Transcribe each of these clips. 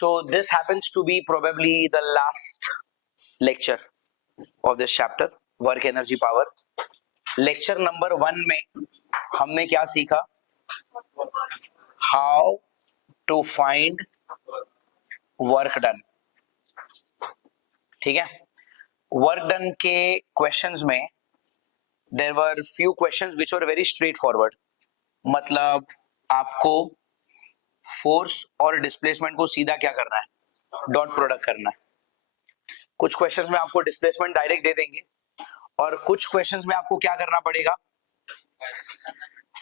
So this happens to be probably the last lecture of this chapter, work energy power. Lecture number 1 में हमने क्या सीखा? How to find work done. ठीक है, work done के questions में there were few questions which were very straight forward. मतलब आपको फोर्स और डिस्प्लेसमेंट को सीधा क्या करना है, डॉट प्रोडक्ट करना है. कुछ क्वेश्चंस में आपको डिस्प्लेसमेंट डायरेक्ट दे देंगे और कुछ क्वेश्चंस में आपको क्या करना पड़ेगा,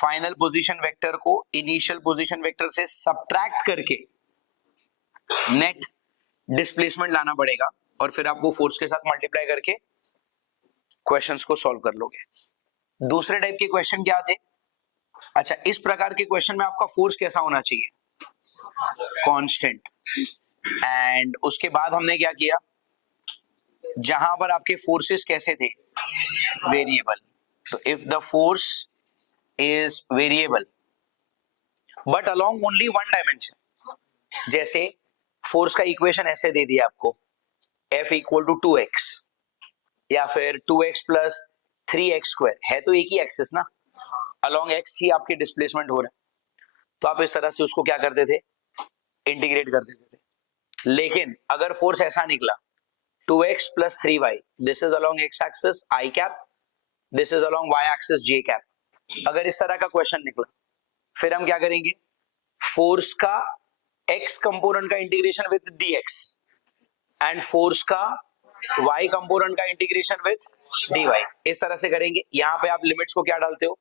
फाइनल पोजीशन वेक्टर को इनिशियल पोजीशन वेक्टर से सबट्रैक्ट करके नेट डिस्प्लेसमेंट लाना पड़ेगा और फिर आप वो फोर्स के साथ मल्टीप्लाई करके क्वेश्चंस को सॉल्व कर लोगे. दूसरे टाइप के क्वेश्चन क्या थे? अच्छा, इस प्रकार के क्वेश्चन में आपका फोर्स कैसा होना चाहिए, कांस्टेंट. एंड उसके बाद हमने क्या किया, जहां पर आपके फोर्सेस कैसे थे, वेरिएबल. तो if the force is variable but along only one dimension, जैसे फोर्स का इक्वेशन ऐसे दे दिया आपको, F इक्वल टू 2x या फिर 2x प्लस 3x स्क्वायर, है तो एक ही एक्सिस ना, अलोंग x ही आपके डिस्प्लेसमेंट हो रहा है, तो आप इस तरह से उसको क्या करते थे, इंटीग्रेट कर देते थे. लेकिन अगर फोर्स ऐसा निकला 2x plus 3y, this is along x axis i cap, this is along y axis j cap, अगर इस तरह का क्वेश्चन निकला, फिर हम क्या करेंगे, फोर्स का x कंपोनेंट का integration with dx and force का y कंपोनेंट का इंटीग्रेशन विद dy, इस तरह से करेंगे. यहां पे आप लिमिट्स को क्या डालते हो,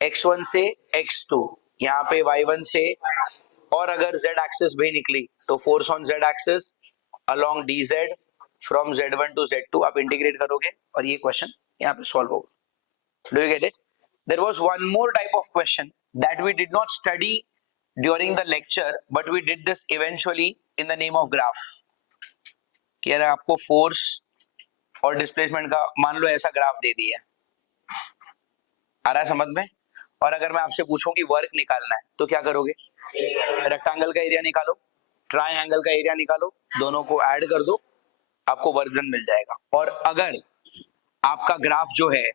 x1 से x2, यहाँ पे y1 से, और अगर z एक्सिस भी निकली तो force on z axis along dz from z1 to z2, आप इंटीग्रेट करोगे और ये क्वेश्चन यहाँ पे सॉल्व होगा. Do you get it? There was one more type of question that we did not study during the lecture but we did this eventually in the name of graph. कि यार आपको force और displacement का मान लो ऐसा graph दे दिया, आ रहा है समझ में, और अगर मैं आपसे पूछूं कि वर्क निकालना है तो क्या करोगे, रेक्टेंगल का एरिया निकालो, ट्रायंगल का एरिया निकालो, दोनों को ऐड कर दो, आपको वर्क डन मिल जाएगा. और अगर आपका ग्राफ जो है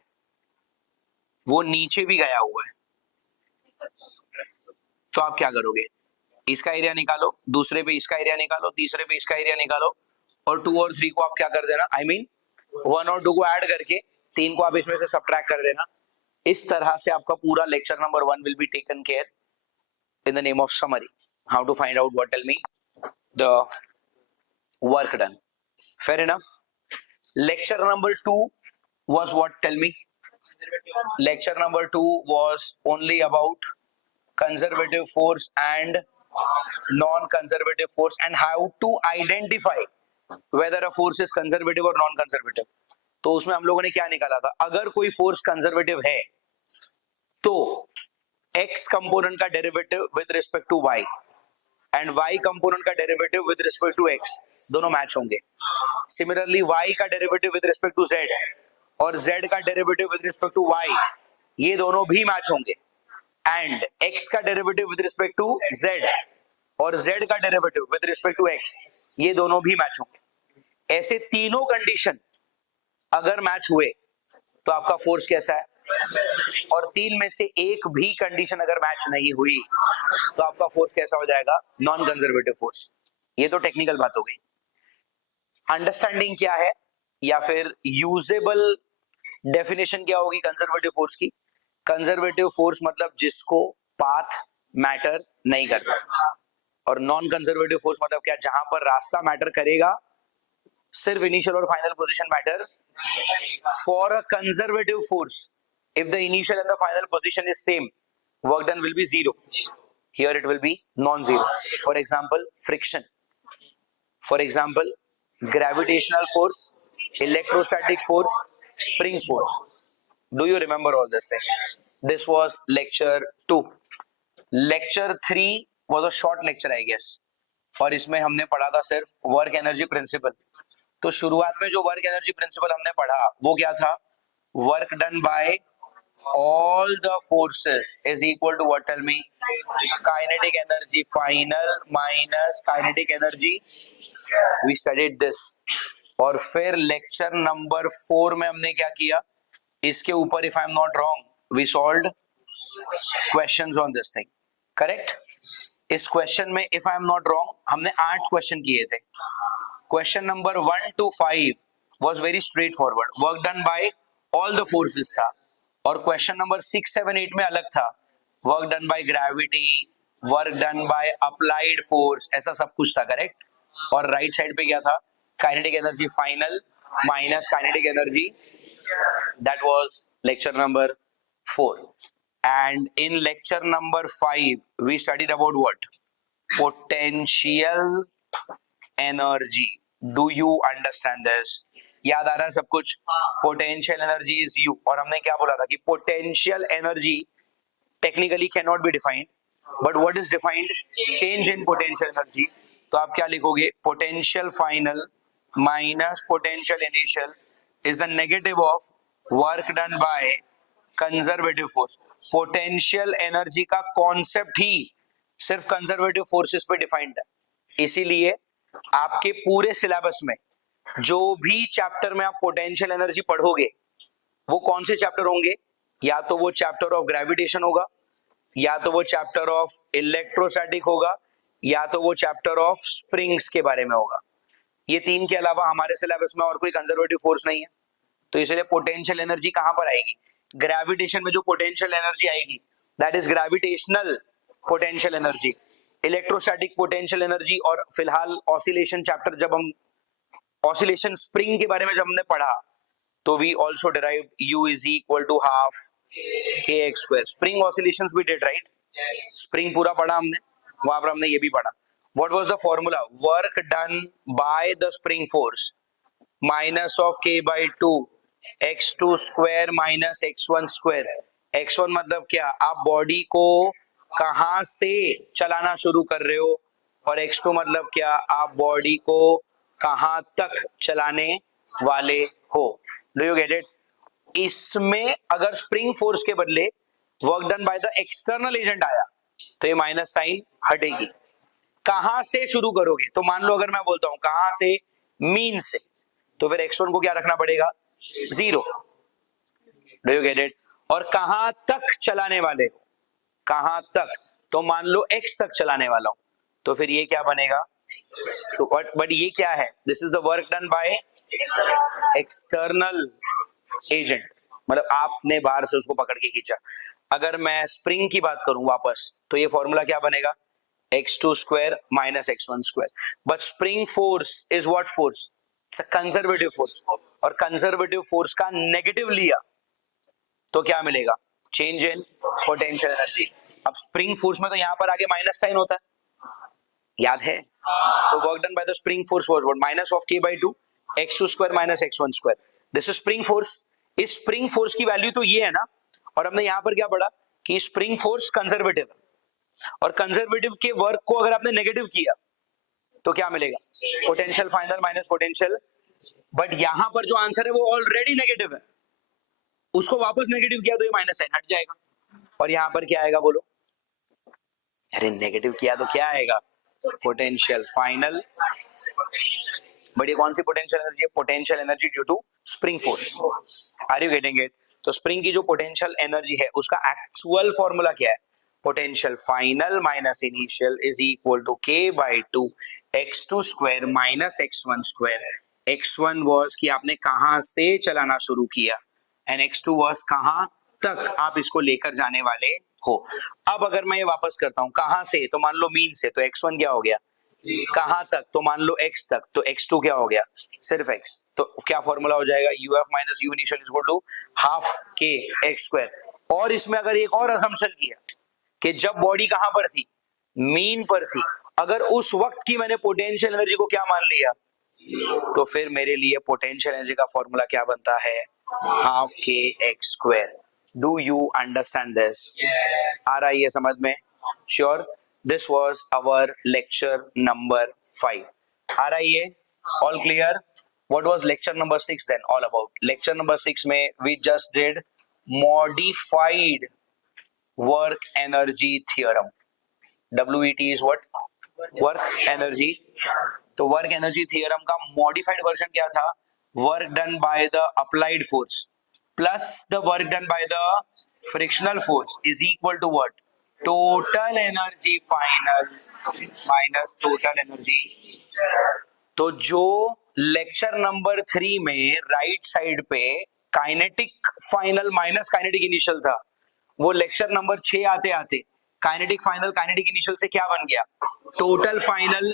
वो नीचे भी गया हुआ है तो आप क्या करोगे, इसका एरिया निकालो, दूसरे पे इसका एरिया निकालो, तीसरे पे इसका एरिया निकालो, और 2 और 3 को आप क्या कर देना, आई मीन 1 और 2 को ऐड करके 3 को आप इसमें से सबट्रैक्ट कर देना. इस तरह से आपका पूरा lecture number 1 will be taken care in the name of summary. How to find out what, tell me the work done. Fair enough. Lecture number 2 was what, tell me? Lecture number 2 was only about conservative force and non-conservative force and how to identify whether a force is conservative or non-conservative. तो उसमें हम लोगों ने क्या निकाला था, अगर कोई फोर्स कंजर्वेटिव है तो x कंपोनेंट का derivative with respect to y and y component का derivative with respect to x दोनों मैच होंगे. सिमिलरली y का derivative with respect to z और z का derivative with respect to y, ये दोनों भी मैच होंगे. एंड x का derivative with respect to z और z का derivative with respect to x, ये दोनों भी मैच होंगे. ऐसे तीनों कंडीशन अगर मैच हुए तो आपका फोर्स कैसा है, और 3 में से एक भी कंडीशन अगर मैच नहीं हुई तो आपका फोर्स कैसा हो जाएगा, नॉन कंजर्वेटिव फोर्स. ये तो टेक्निकल बात हो गई. अंडरस्टैंडिंग क्या है या फिर यूजेबल डेफिनेशन क्या होगी कंजर्वेटिव फोर्स की? कंजर्वेटिव फोर्स मतलब जिसको पाथ मैटर नहीं करता, और नॉन कंजर्वेटिव फोर्स मतलब क्या, जहां पर रास्ता मैटर करेगा, सिर्फ इनिशियल और final position matter. For a conservative force, if the initial and the final position is same, work done will be 0. Here it will be non-zero. For example, friction. For example, gravitational force, electrostatic force, spring force. Do you remember all this thing? This was lecture 2. Lecture 3 was a short lecture, I guess. और इसमें हमने पढ़ा था सिर्फ work energy principal. तो शुरुआत में जो वर्क एनर्जी प्रिंसिपल हमने पढ़ा वो क्या था, work done bye all the forces is equal to what? Tell me. Kinetic energy final minus kinetic energy. We studied this. और फिर लेक्चर नंबर 4 में हमने क्या किया, इसके ऊपर if I am not wrong we solved questions on this thing, correct? इस question में if I am not wrong हमने 8 क्वेश्चन किए थे. Question number 1 to 5 was very straightforward, work done by all the forces था. और question number 6, 7, 8 में अलग था, work done by gravity, work done by applied force, ऐसा सब कुछ था, करेक्ट? और राइट साइड पे क्या था? Kinetic energy final minus kinetic energy. That was lecture number 4. And in lecture number 5 we studied about what? Potential energy. Do you understand this? याद आ रहा है सब कुछ? Potential energy is U. और हमने क्या बोला था कि potential energy technically cannot be defined, but what is defined? Change in potential energy. तो आप क्या लिखोगे? Potential final minus potential initial is the negative of work done by conservative force. Potential energy का कॉन्सेप्ट ही सिर्फ conservative forces पे defined है. इसीलिए आपके पूरे सिलेबस में जो भी चैप्टर में आप पोटेंशियल एनर्जी पढ़ोगे वो कौन से चैप्टर होंगे? या तो वो चैप्टर ऑफ ग्रेविटेशन होगा, या तो वो चैप्टर ऑफ इलेक्ट्रोस्टैटिक होगा, या तो वो चैप्टर ऑफ स्प्रिंग्स के बारे में होगा. ये तीन के अलावा हमारे सिलेबस में और कोई कंजर्वेटिव फोर्स नहीं है. तो इसलिए पोटेंशियल एनर्जी कहां पर आएगी? ग्रेविटेशन में जो पोटेंशियल एनर्जी आएगी that is gravitational potential energy. Electrostatic potential energy, और फिलहाल ऑसिलेशन चैप्टर, जब हम ऑसिलेशन स्प्रिंग के बारे में जब हमने पढ़ा तो we also derive U is equal to half kx square. Spring oscillations भी डिड, राइट? स्प्रिंग पूरा पढ़ा हमने, वहां पर हमने ये भी पढ़ा. What was the formula? Work done by the spring force minus of k by 2 x2 square minus x1 square. x1 मतलब क्या? आप बॉडी को कहां से चलाना शुरू कर रहे हो, और x2 मतलब क्या? आप बॉडी को कहां तक चलाने वाले हो. Do you get it? इसमें अगर स्प्रिंग फोर्स के बदले work done by the external agent आया तो ये माइनस साइन हटेगी. कहां से शुरू करोगे? तो मान लो अगर मैं बोलता हूं कहां से, मीन से, तो फिर x1 को क्या रखना पड़ेगा? 0. Do you get it? और कहां तक चलाने वाले हो? कहां तक? तो मान लो x तक चलाने वाला हूं, तो फिर ये क्या बनेगा? तो बट ये क्या है? This is the work done by external agent, मतलब आपने बाहर से उसको पकड़ के खींचा. अगर मैं स्प्रिंग की बात करूं वापस, तो ये फॉर्मूला क्या बनेगा? x2 square minus x1 square. But spring force is what force? It's a conservative force. और कंजर्वेटिव फोर्स का नेगेटिव लिया तो क्या मिलेगा? Change in potential energy. अब स्प्रिंग फोर्स में तो यहां पर आगे माइनस साइन होता है, याद है? तो work done by the spring force was what? Minus of k by 2 x2 square minus x1 square. This is spring force. इस स्प्रिंग फोर्स की वैल्यू तो ये है ना, और हमने यहां पर क्या पढ़ा कि स्प्रिंग फोर्स कंजर्वेटिव है, और कंजर्वेटिव के वर्क को अगर आपने नेगेटिव किया तो क्या मिलेगा? Potential final minus potential. But यहां पर जो आंसर है वो ऑलरेडी नेगेटिव है, उसको वापस नेगेटिव किया तो ये माइनस साइन हट जाएगा. और यहां पर क्या आएगा बोलो? अरे नेगेटिव किया तो क्या आएगा? Potential final. बट ये कौन सी पोटेंशियल एनर्जी है? Potential energy due to spring force. Are you getting it? तो स्प्रिंग की जो पोटेंशियल एनर्जी है उसका एक्चुअल फॉर्मूला क्या है? Potential final minus initial is equal to k by 2 x2 square minus x1 square. x1 was कि आपने कहां से चलाना शुरू किया, एंड x2 वाज कहां तक आप इसको लेकर जाने वाले हो. अब अगर मैं ये वापस करता हूं कहां से, तो मान लो मीन से, तो x1 क्या हो गया? कहां तक? तो मान लो x तक, तो x2 क्या हो गया? सिर्फ x. तो क्या फॉर्मूला हो जाएगा? uf minus u initial is equal to half k x square. और इसमें अगर एक और असम्पशन किया कि जब बॉडी कहां पर थी? मीन पर थी. अगर उस वक्त की मैंने पोटेंशियल एनर्जी को क्या मान लिया, तो फिर मेरे लिए पोटेंशियल एनर्जी का फॉर्मूला क्या बनता है? Half k x square. Do you understand this? आ रहा है ये समझ में? Sure? This was our lecture number 5. आ रहा है ये? All clear? What was lecture number 6 then all about? Lecture number 6 में we just did modified work energy theorem. WET is what? Work energy. तो वर्क एनर्जी थियरम का modified version क्या था? Work done by the applied force plus the work done by the frictional force is equal to what? Total energy final minus total energy. तो जो lecture number 3 में right side पे kinetic final minus kinetic initial था, वो lecture number 6 आते आते kinetic final kinetic initial से क्या बन गया? Total final.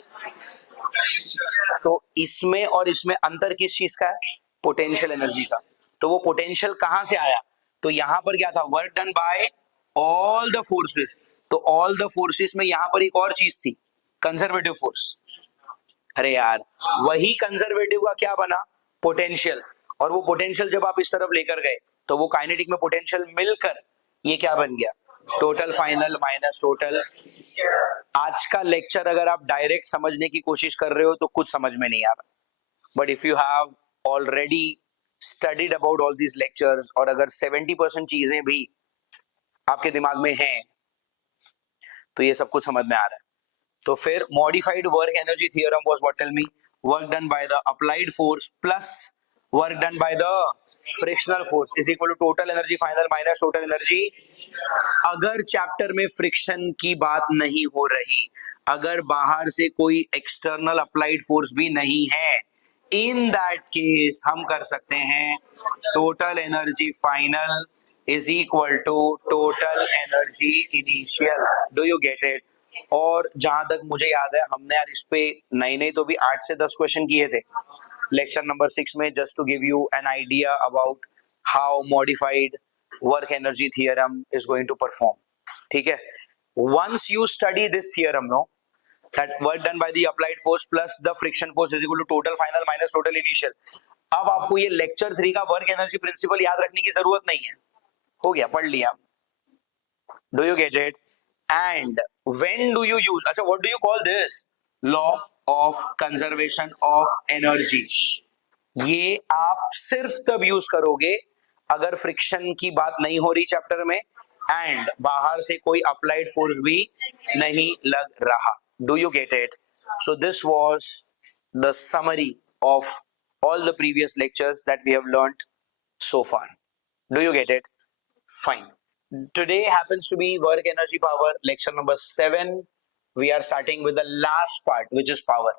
तो इसमें और इसमें अंतर किस चीज का है? पोटेंशियल एनर्जी का. तो वो पोटेंशियल कहां से आया? तो यहां पर क्या था? Work done by all the forces. तो ऑल द फोर्सेस में यहां पर एक और चीज थी, कंजर्वेटिव फोर्स. अरे यार, वही कंजर्वेटिव का क्या बना? पोटेंशियल. और वो पोटेंशियल जब आप इस तरफ लेकर गए तो वो काइनेटिक में पोटेंशियल मिलकर ये क्या बन गया? Total final minus total. आज का लेक्चर अगर आप डायरेक्ट समझने की कोशिश कर रहे हो तो कुछ समझ में नहीं आ रहा, but if you have already studied about all these lectures और अगर 70% चीजें भी आपके दिमाग में हैं तो ये सब कुछ समझ में आ रहा है. तो फिर modified work energy theorem was what? Tell me. Work done by the applied force plus work done by the frictional force is equal to total energy final minus total energy. अगर चैप्टर में friction की बात नहीं हो रही, अगर बाहर से कोई एक्सटर्नल अप्लाइड फोर्स भी नहीं है, इन दैट केस हम कर सकते हैं total energy final is equal to total energy initial. Do you get it? और जहां तक मुझे याद है हमने यार इस पे नहीं तो भी 8 से 10 क्वेश्चन किए थे लेक्चर नंबर 6 में, just to give you an idea about how modified work energy theorem is going to perform. ठीक है, once you study this theorem, know that work done by the applied force plus the friction force is equal to total final minus total initial. अब आपको ये lecture 3 का work energy principal याद रखने की जरूरत नहीं है, हो गया, पढ़ लिया. Do you get it? And when do you use, अच्छा what do you call this? Law of conservation of energy. ये आप सिर्फ तब यूज करोगे अगर फ्रिक्शन की बात नहीं हो रही चैप्टर में एंड बाहर से कोई अप्लाइड फोर्स भी नहीं लग रहा. Do you get it? So this was the summary of all the previous lectures that we have learned so far. Do you get it? Fine. Today happens to be work energy power lecture number 7. We are starting with the last part which is power.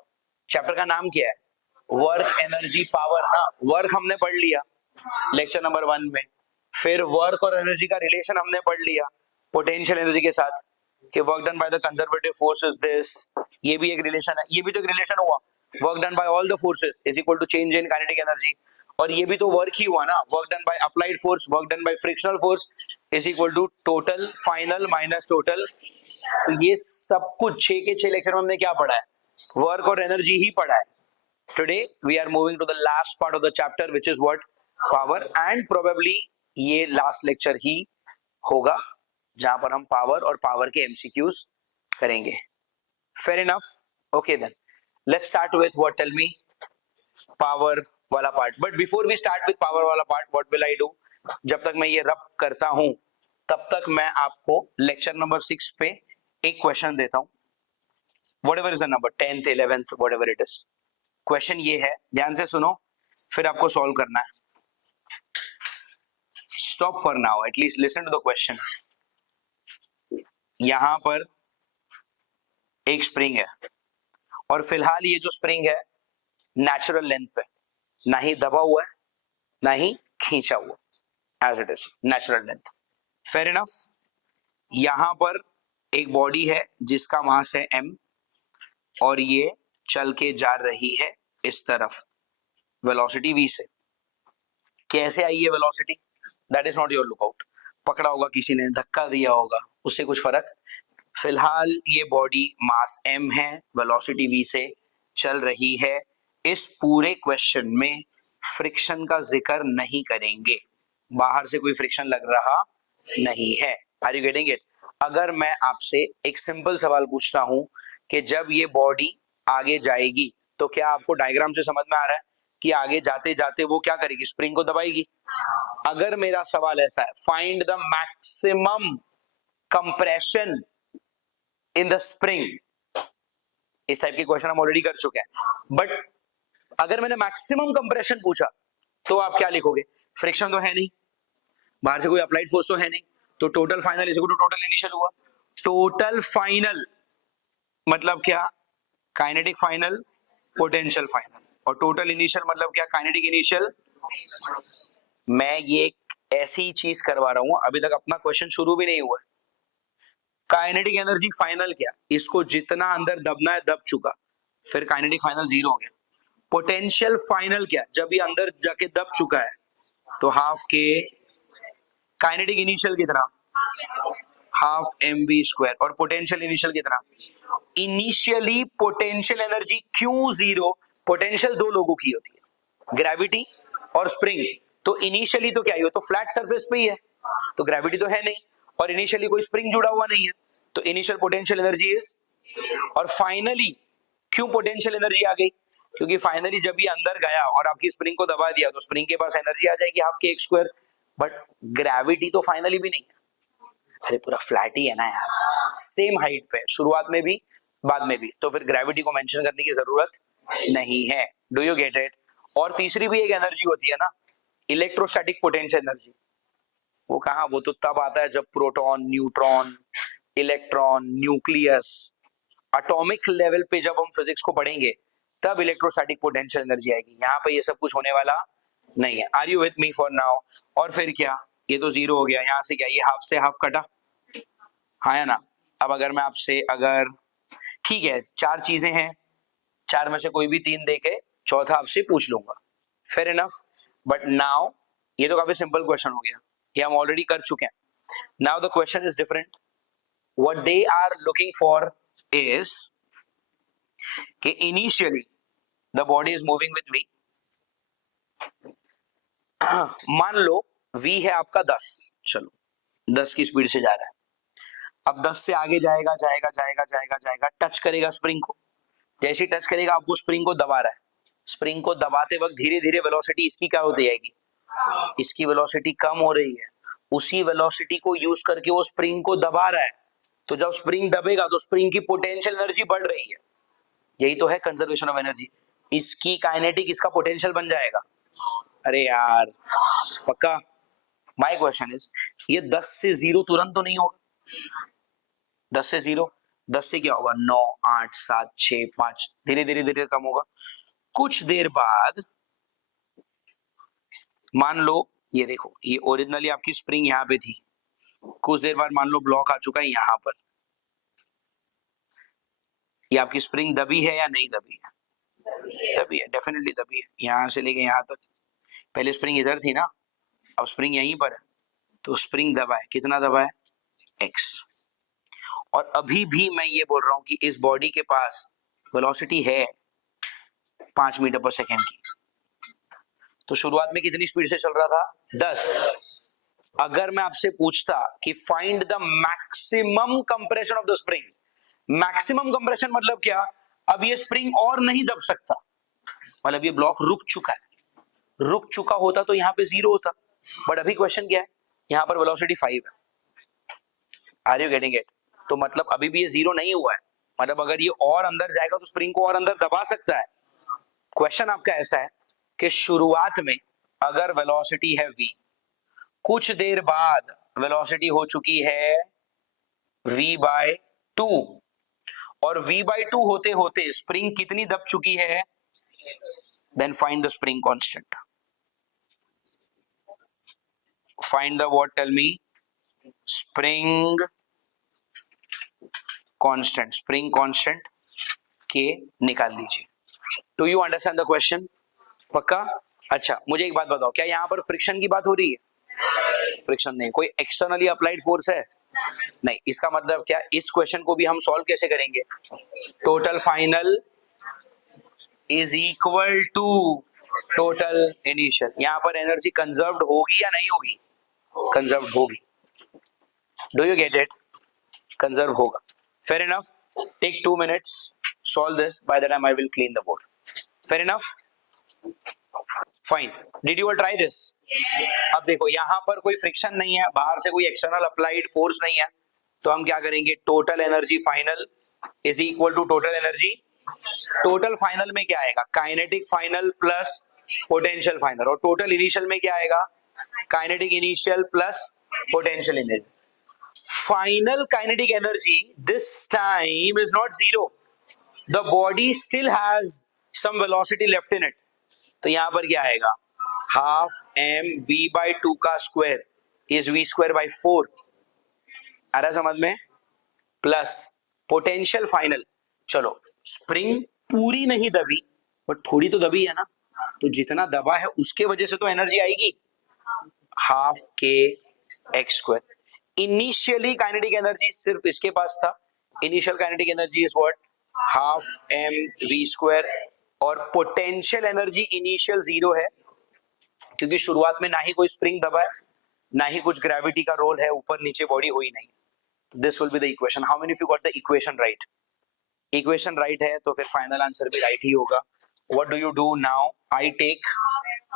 Chapter का नाम क्या है? Work energy power. ना, work हमने पढ़ लिया lecture number 1 में. फिर work और energy का relation हमने पढ़ लिया potential energy के साथ कि work done by the conservative force is this. ये भी एक रिलेशन है, ये भी तो एक रिलेशन हुआ. Work done by all the forces is equal to change in kinetic energy. और ये भी तो वर्क ही हुआ ना. Work done by applied force, work done by frictional force is equal to total final minus total. तो ये सब कुछ 6 के 6 लेक्चर में हमने क्या पढ़ा है? वर्क और एनर्जी ही पढ़ा है. Today we are moving to the last part of the chapter which is what? Power. And probably ये लास्ट लेक्चर ही होगा जहां पर हम पावर और पावर के एमसीक्यूज करेंगे. Fair enough. Okay then let's start with what? Tell me. Power वाला part. But before we start with power वाला part, what will I do? जब तक मैं ये रब करता हूं तब तक मैं आपको लेक्चर नंबर 6 पे एक क्वेश्चन देता हूं. Whatever is the number, 10th 11th whatever it is. Question ये है, ध्यान से सुनो, फिर आपको सॉल्व करना है. Stop for now, at least listen to the question. यहां पर एक स्प्रिंग है और फिलहाल ये जो स्प्रिंग है नेचुरल लेंथ पे, ना ही दबा हुआ है ना ही खींचा हुआ, as it is natural length. Fair enough. यहां पर एक बॉडी है जिसका मास है m और ये चल के जा रही है इस तरफ वेलोसिटी v से. कैसे आई है velocity? That is not your lookout. पकड़ा होगा किसी ने, धक्का दिया होगा, उससे कुछ फर्क. फिलहाल ये बॉडी मास m है, वेलोसिटी v से चल रही है. इस पूरे क्वेश्चन में फ्रिक्शन का जिक्र नहीं करेंगे, बाहर से कोई फ्रिक्शन लग रहा नहीं है. Are you getting it? अगर मैं आपसे एक सिंपल सवाल पूछता हूं कि जब ये बॉडी आगे जाएगी तो क्या आपको डायग्राम से समझ में आ रहा है कि आगे जाते जाते वो क्या करेगी? स्प्रिंग को दबाएगी. अगर मेरा सवाल ऐसा है, find the maximum compression in the spring, इस टाइप के क्वेश्चन हम ऑलरेडी कर चुके हैं, बट अगर मैंने मैक्सिमम कंप्रेशन पूछा तो आप क्या लिखोगे? फ्रिक्शन तो है नहीं, बाहर से कोई अप्लाइड फोर्स तो है नहीं, तो total final is equal to total initial हुआ। टोटल फाइनल मतलब क्या? काइनेटिक फाइनल, पोटेंशियल फाइनल, और टोटल इनिशियल मतलब क्या? Kinetic initial. मैं ये ऐसी चीज करवा रहा हूं, अभी तक अपना क्वेश्चन शुरू भी नहीं हुआ। काइनेटिक एनर्जी फाइनल क्या? इसको जितना अंदर दबना है दब चुका, फिर काइनेटिक फाइनल जीरो हो गया। पोटेंशियल फाइनल क्या? जब ये अंदर जाके दब चुका है तो हाफ के। काइनेटिक इनिशियल कितना? हाफ mv स्क्वायर, और पोटेंशियल इनिशियल कितना? इनिशियली पोटेंशियल एनर्जी क्यों जीरो? पोटेंशियल दो लोगों की होती है, ग्रेविटी और स्प्रिंग। तो इनिशियली तो क्या ही हो, तो फ्लैट सरफेस पे ही है, तो ग्रेविटी तो है नहीं, और इनिशियली कोई स्प्रिंग जुड़ा हुआ नहीं है, तो इनिशियल पोटेंशियल एनर्जी इज। और फाइनली क्यों पोटेंशियल एनर्जी आ गई? क्योंकि फाइनली जब ये अंदर गया और आपकी स्प्रिंग को दबा दिया, तो स्प्रिंग के पास एनर्जी आ जाएगी half k x square, but gravity तो फाइनली भी नहीं है। अरे पूरा फ्लैट ही है ना यार, सेम हाइट पे, शुरुआत में भी बाद में भी, तो फिर ग्रेविटी को मेंशन करने की जरूरत नहीं है। Do you get it? और तीसरी भी एक एनर्जी होती है ना, इलेक्ट्रोस्टैटिक पोटेंशियल एनर्जी। वो कहां? वो तो तब आता है जब proton, neutron, electron, nucleus, atomic level पे जब हम फिजिक्स को पढ़ेंगे तब इलेक्ट्रोस्टैटिक पोटेंशियल एनर्जी आएगी। यहाँ पे ये सब कुछ होने वाला नहीं है। Are you with me for now? और फिर क्या, ये तो जीरो हो गया, यहाँ से क्या, ये हाफ से हाफ कटा, हाँ है ना। अब अगर मैं आपसे, अगर ठीक है, चार चीजें हैं, चार में से कोई भी तीन देके चौथा आपसे पूछ लूंगा, फेयर इनफ। बट नाउ ये तो काफी सिंपल क्वेश्चन हो गया, ये हम ऑलरेडी कर चुके हैं। Now the question is different. What they are looking for is कि initially the body is moving with v. मान लो v है आपका 10, चलो 10 की स्पीड से जा रहा है। अब 10 से आगे जाएगा जाएगा जाएगा जाएगा जाएगा, टच करेगा स्प्रिंग को, जैसे ही टच करेगा आप वो स्प्रिंग को दबा रहा है। स्प्रिंग को दबाते वक्त धीरे धीरे वेलोसिटी इसकी क्या होती जाएगी? इसकी वेलोसिटी कम हो रही है, उसी वेलोसिटी को यूज करके वो स्प्रिंग को दबा रहा है। तो जब स्प्रिंग दबेगा तो स्प्रिंग की पोटेंशियल एनर्जी बढ़ रही है, यही तो है कंजर्वेशन ऑफ एनर्जी। इसकी काइनेटिक इसका पोटेंशियल बन जाएगा। अरे यार पक्का? माय क्वेश्चन इज, ये 10 से 0 तुरंत तो नहीं होगा। 10 से 0, 10 से क्या होगा? 9, 8, 7, 6, 5, धीरे धीरे धीरे कम होगा। कुछ देर बाद मान लो, ये देखो, ये ओरिजिनली आपकी स्प्रिंग यहाँ पे थी, कुछ देर बाद मान लो ब्लॉक आ चुका है यहाँ पर। ये आपकी स्प्रिंग दबी है या नहीं दबी है? दबी है, डेफिनेटली दबी है। यहाँ से लेके यहाँ तक, पहले स्प्रिंग इधर थी ना, अब स्प्रिंग यहीं पर है, तो स्प्रिंग दबा है, कितना दबा है? x। और अभी भी मैं ये बोल रहा हूं कि इस बॉडी के पास वेलोसिटी है 5 मीटर पर सेकेंड की। तो शुरुआत में कितनी स्पीड से चल रहा था? 10। अगर मैं आपसे पूछता कि find the maximum compression of the spring, maximum compression मतलब क्या? अब ये स्प्रिंग और नहीं दब सकता, मतलब ये ब्लॉक रुक चुका है। रुक चुका होता तो यहाँ पे 0 होता, बट अभी क्वेश्चन क्या है? यहाँ पर वेलोसिटी 5 है। Are you getting it? तो मतलब अभी भी ये 0 नहीं हुआ है, मतलब अगर ये और अंदर जाएगा तो स्प्रिंग को और अंदर दबा सकता है। क्वेश्चन आपका ऐसा है कि शुरुआत में अगर वेलोसिटी है v, कुछ देर बाद वेलोसिटी हो चुकी है v/2, और v/2 होते होते स्प्रिंग कितनी दब चुकी है? Then find the spring constant. Find the what? Tell me. Spring constant. Spring constant के निकाल लीजिए। Do you understand the question? पक्का? अच्छा मुझे एक बात बताओ, क्या यहाँ पर फ्रिक्शन की बात हो रही है? फ्रिक्शन नहीं, कोई एक्सटर्नली अप्लाइड फोर्स है? नहीं। इसका मतलब क्या? इस क्वेश्चन को भी हम सॉल्व कैसे करेंगे? Total final is equal to total initial. यहाँ पर एनर्जी कंजर्व्ड होगी या नहीं होगी? कंजर्व्ड होगी। Do you get it? Conserve होगा। Fair enough. Take 2 minutes. Solve this. By the time I will clean the board. Fair enough. Fine, did you all try this? अब देखो यहां पर कोई फ्रिक्शन नहीं है, बाहर से कोई एक्सटर्नल अप्लाइड फोर्स नहीं है, तो हम क्या करेंगे, total energy final is equal to total energy, total final में क्या आएगा, kinetic final plus potential final, और टोटल इनिशियल में क्या आएगा, kinetic initial plus potential energy. Final kinetic energy this time is not zero. The body still has some velocity left in it. तो यहां पर क्या आएगा, half m v by two का square is v square by 4. आ रहा समझ में, प्लस पोटेंशियल फाइनल. चलो स्प्रिंग पूरी नहीं दबी बट थोड़ी तो दबी है ना, तो जितना दबा है उसके वजह से तो एनर्जी आएगी, half k x square. Initially kinetic energy सिर्फ इसके पास था, initial kinetic energy is what, half m v square, और पोटेंशियल एनर्जी इनिशियल 0 है क्योंकि शुरुआत में ना ही कोई स्प्रिंग दबा है ना ही कुछ ग्रेविटी का रोल है, ऊपर नीचे बॉडी हुई नहीं. This will be the equation. How many of you got the equation right? Equation right है तो फिर फाइनल आंसर भी राइट ही होगा. What do you do now, I take,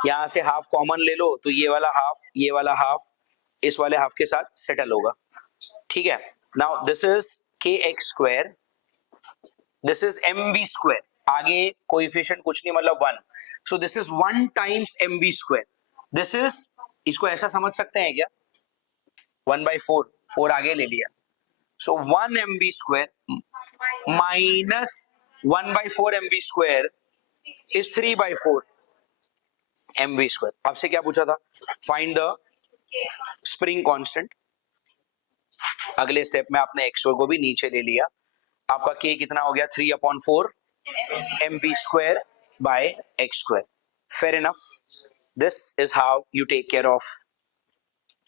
यहां से हाफ कॉमन ले लो तो ये वाला हाफ इस वाले हाफ के साथ सेटल होगा, ठीक है. Now this is k x square, this is m v square, आगे कोएफिशिएंट कुछ नहीं मतलब 1, so this is 1 times m v square. This is, इसको ऐसा समझ सकते हैं क्या, 1/4, 4 आगे ले लिया, so 1 m v square minus 1/4 m v square is 3/4 m v square. आपसे क्या पूछा था, फाइंड द स्प्रिंग कांस्टेंट. अगले स्टेप में आपने एक्स को भी नीचे ले लिया, आपका के कितना हो गया, 3/4 m v square by x square. Fair enough, this is how you take care of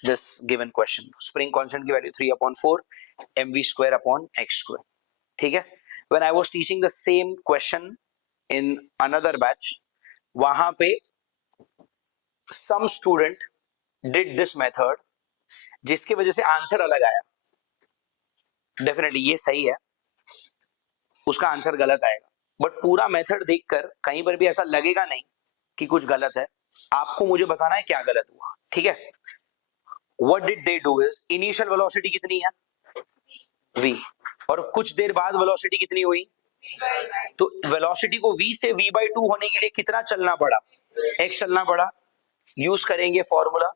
this given question. Spring constant की value 3/4 m v square upon x square, ठीक है. When I was teaching the same question in another batch, वहां पे some student did this method, जिसकी वजह से answer अलग आया. डेफिनेटली ये सही है, उसका आंसर गलत आएगा, बट पूरा मेथड देखकर कहीं पर भी ऐसा लगेगा नहीं कि कुछ गलत है. आपको मुझे बताना है क्या गलत हुआ, ठीक है. What did they do is, initial velocity कितनी है, v, और कुछ देर बाद वेलोसिटी कितनी हुई, तो वेलोसिटी को v से v/2 होने के लिए कितना चलना पड़ा, x चलना पड़ा. यूज करेंगे formula,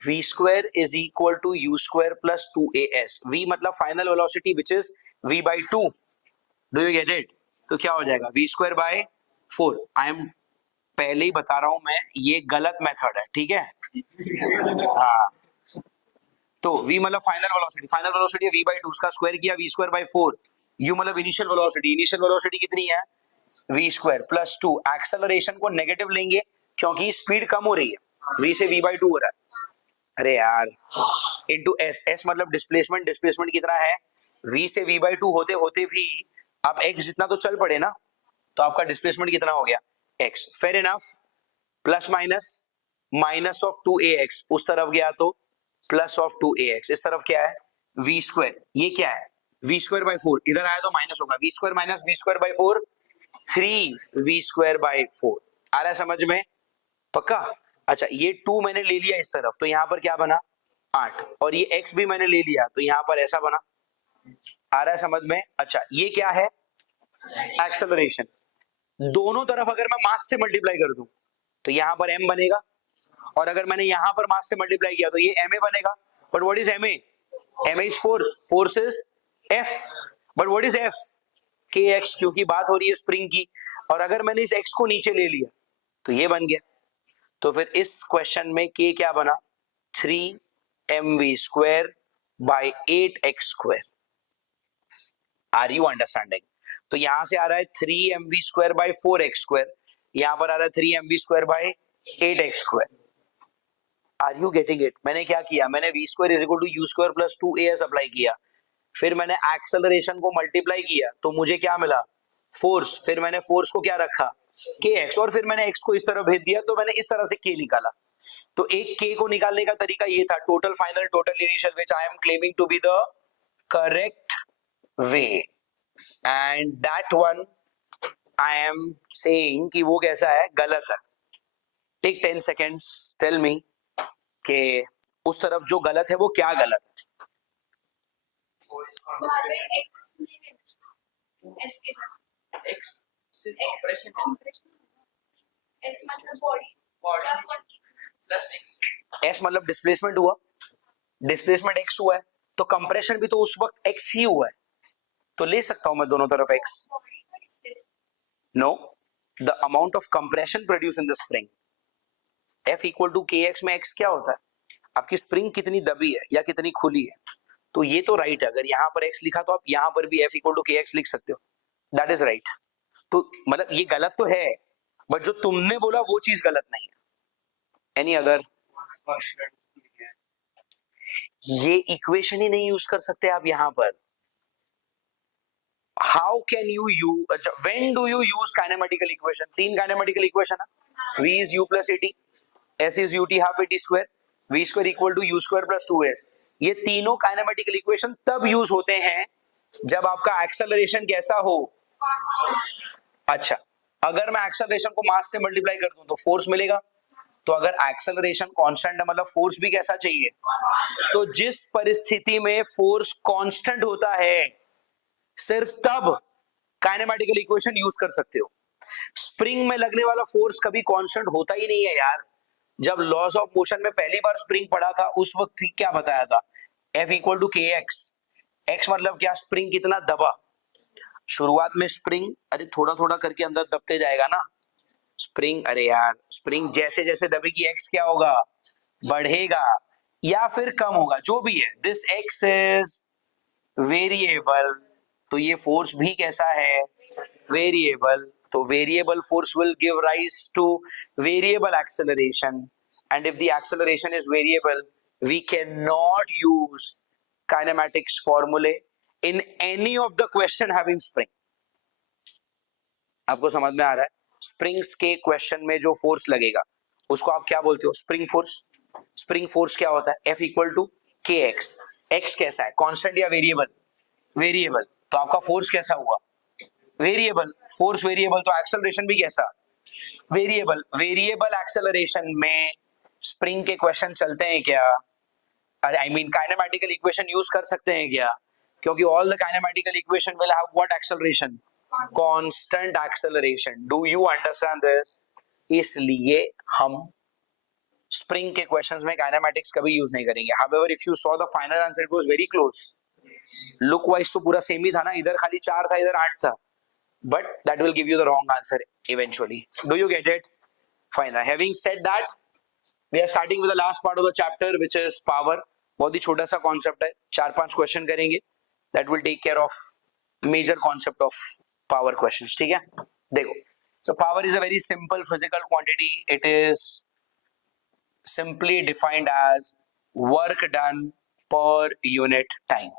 v square is equal to u square plus 2as. v मतलब final velocity which is v/2. Do you get it? तो क्या हो जाएगा, v square by 4. I am पहले ही बता रहा हूं मैं, ये गलत मेथड है, ठीक है. हाँ, तो v मतलब फाइनल वेलोसिटी है v/2, उसका स्क्वायर किया v स्क्वायर बाय 4. u मतलब इनिशियल वेलोसिटी कितनी है, v स्क्वायर प्लस 2. एक्सेलरेशन को नेगेटिव लेंगे क्योंकि स्पीड कम हो रही है, v से v/2 हो रहा है. अरे यार, इनटू s मतलब डिस्प्लेसमेंट कितना है, v से v/2 होते होते भी आप x जितना तो चल पड़े ना, तो आपका डिस्प्लेसमेंट कितना हो गया, x. Fair enough, plus minus of 2ax, उस तरफ गया तो प्लस ऑफ 2ax, इस तरफ क्या है, v स्क्वायर, ये क्या है, v स्क्वायर बाय 4, इधर आया तो माइनस होगा, v square minus v square by 4, 3v square by 4. आ रहा है समझ में, पक्का. अच्छा, ये 2 मैंने ले लिया इस तरफ, तो यहां पर क्या बना, 8, और ये x भी मैंने ले लिया तो यहां पर ऐसा बना. आ रहा है समझ में. अच्छा, ये क्या है, एक्सेलरेशन. दोनों तरफ अगर मैं मास से मल्टीप्लाई कर दूं तो यहां पर m बनेगा, और अगर मैंने यहां पर मास से मल्टीप्लाई किया तो ये ma बनेगा. But what is ma? ma is force is f. But what is f? kx, क्योंकि बात हो रही है स्प्रिंग की, और अगर मैंने इस x को नीचे ले लिया तो ये बन गया. तो फिर इस क्वेश्चन में k क्या बना, 3mv square by 8x square. Are you understanding? तो यहां से आ रहा है 3mv square bye 4x square, यहां पर आ रहा है 3mv square by 8x square. Are you getting it? मैंने क्या किया, मैंने v square is equal to u square plus 2as apply किया, फिर मैंने एक्सेलरेशन को मल्टीप्लाई किया तो मुझे क्या मिला, फोर्स. फिर मैंने फोर्स को क्या रखा, kx, और फिर मैंने x को इस तरह भेज दिया तो मैंने इस तरह से k निकाला. तो एक k को निकालने का तरीका ये था, total final total initial, which I am claiming to be the correct way, and that one I am saying कि वो कैसा है, गलत है. टेक 10 seconds, टेल मी कि उस तरफ जो गलत है वो क्या गलत है. वहाँ पे X नहीं लेना चाहिए, S के जगह X सिर्फ ऑपरेशन S मतलब बॉडी क्या प्लस X S मतलब डिस्प्लेसमेंट हुआ, डिस्प्लेसमेंट X हुआ है, तो कंप्रेशन भी तो उस वक्त X ही हुआ है, तो ले सकता हूं मैं दोनों तरफ X. बॉडी का displacement. No, the amount of compression produce in the spring. F equal to KX में X क्या होता है, आपकी स्प्रिंग कितनी दबी है या कितनी खुली है. तो ये तो राइट है, अगर यहाँ पर X लिखा तो आप यहाँ पर भी F इक्वल टू KX लिख सकते हो, दैट इज राइट. तो मतलब ये गलत तो है, बट जो तुमने बोला वो चीज गलत नहीं है. Any other. ये इक्वेशन ही नहीं यूज कर सकते आप यहाँ पर. How can you use, when do you use kinematical equation. 3 kinematical equation है, v is u plus at, s is ut half at square, v square equal to u square plus 2s. ये तीनों kinematical equation तब use होते हैं जब आपका acceleration कैसा हो. अच्छा, अगर मैं एक्सेलरेशन को मास से मल्टीप्लाई कर दूं तो फोर्स मिलेगा. तो अगर एक्सेलरेशन कांस्टेंट है मतलब फोर्स भी कैसा चाहिए. तो जिस परिस्थिति में फोर्स कांस्टेंट होता है सिर्फ तब काइनेमेटिकल इक्वेशन यूज कर सकते हो. स्प्रिंग में लगने वाला फोर्स कभी कांस्टेंट होता ही नहीं है यार. जब लॉज ऑफ मोशन में पहली बार स्प्रिंग पढ़ा था उस वक्त क्या बताया था, F equal to KX. X मतलब क्या, स्प्रिंग कितना दबा. शुरुआत में स्प्रिंग अरे थोड़ा थोड़ा करके अंदर दबते जाएगा ना स्प्रिंग. अरे यार स्प्रिंग जैसे जैसे दबेगी X क्या होगा, बढ़ेगा या फिर कम होगा, जो भी है. दिस X इज वेरिएबल, तो ये फोर्स भी कैसा है, वेरिएबल. तो variable force will give rise to variable acceleration, and if the acceleration is variable we can not use kinematics फॉर्मूले in any of the question having spring. आपको समझ में आ रहा है. स्प्रिंग्स के क्वेश्चन में जो फोर्स लगेगा उसको आप क्या बोलते हो, स्प्रिंग फोर्स. स्प्रिंग फोर्स क्या होता है, F equal to KX. X कैसा है, कांस्टेंट या वेरिएबल, वेरिएबल. तो आपका फोर्स कैसा हुआ, वेरिएबल. फोर्स वेरिएबल तो एक्सेलरेशन भी कैसा, वेरिएबल. वेरिएबल एक्सेलरेशन में स्प्रिंग के क्वेश्चन चलते हैं क्या, I mean kinematical equation use कर सकते हैं क्या, क्योंकि all the kinematical equation will have what, acceleration, constant acceleration. Do you understand this. इसलिए हम स्प्रिंग के क्वेश्चंस में काइनेमैटिक्स कभी यूज नहीं करेंगे. However if you saw the final answer it was very close. Look wise तो पूरा same ही था ना, इधर खाली 4 था इधर 8 था, but that will give you the wrong answer eventually. Do you get it? Fine. Having said that, we are starting with the last part of the chapter which is power. बहुत ही छोटा सा कॉन्सेप्ट है, 4-5 question करेंगे. That will take care of major concept of power questions. ठीक है, देखो. So power is a very simple physical quantity. It is simply defined as work done per unit time.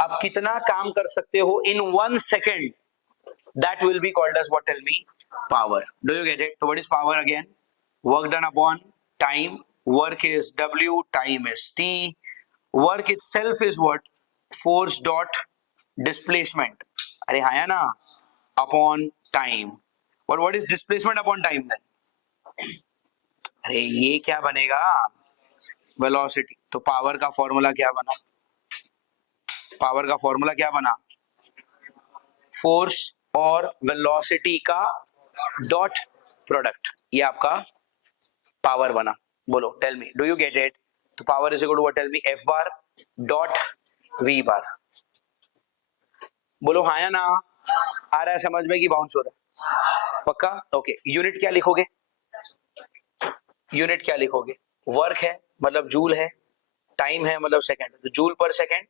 आप कितना काम कर सकते हो in 1 second, that will be called as what, tell me, power. Do you get it? So what is power again? Work done upon time. Work is W, time is T. Work itself is what? Force dot displacement. अरे हाँ ना, upon time. But what is displacement upon time then? अरे ये क्या बनेगा, velocity. तो power का formula क्या बना, पावर का फॉर्मूला क्या बना, फोर्स और वेलोसिटी का डॉट प्रोडक्ट. ये आपका पावर बना. बोलो, tell me, do you get it. तो power is equal to what, tell me, F bar dot V bar. बोलो हाँ या ना, आ रहा है समझ में कि बाउंस हो रहा है, पक्का. ओके, यूनिट क्या लिखोगे, यूनिट क्या लिखोगे, वर्क है मतलब जूल है, टाइम है मतलब सेकंड, तो जूल पर सेकंड.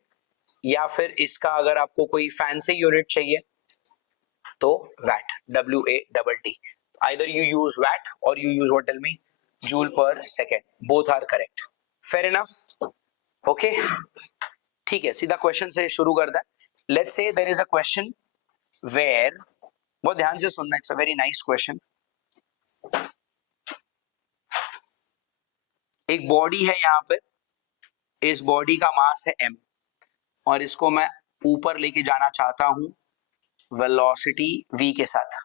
या फिर इसका अगर आपको कोई फैंसी यूनिट चाहिए तो watt, WATT. Either you use watt और you use what, tell me, joule per second. Both are correct. Fair enough. Okay, ठीक है, सीधा क्वेश्चन से शुरू करते हैं. Let's say there is a question where, बहुत ध्यान से सुनना, it's a very nice question. एक बॉडी है यहाँ पे, इस बॉडी का मास है m और इसको मैं ऊपर लेके जाना चाहता हूं वेलोसिटी v के साथ.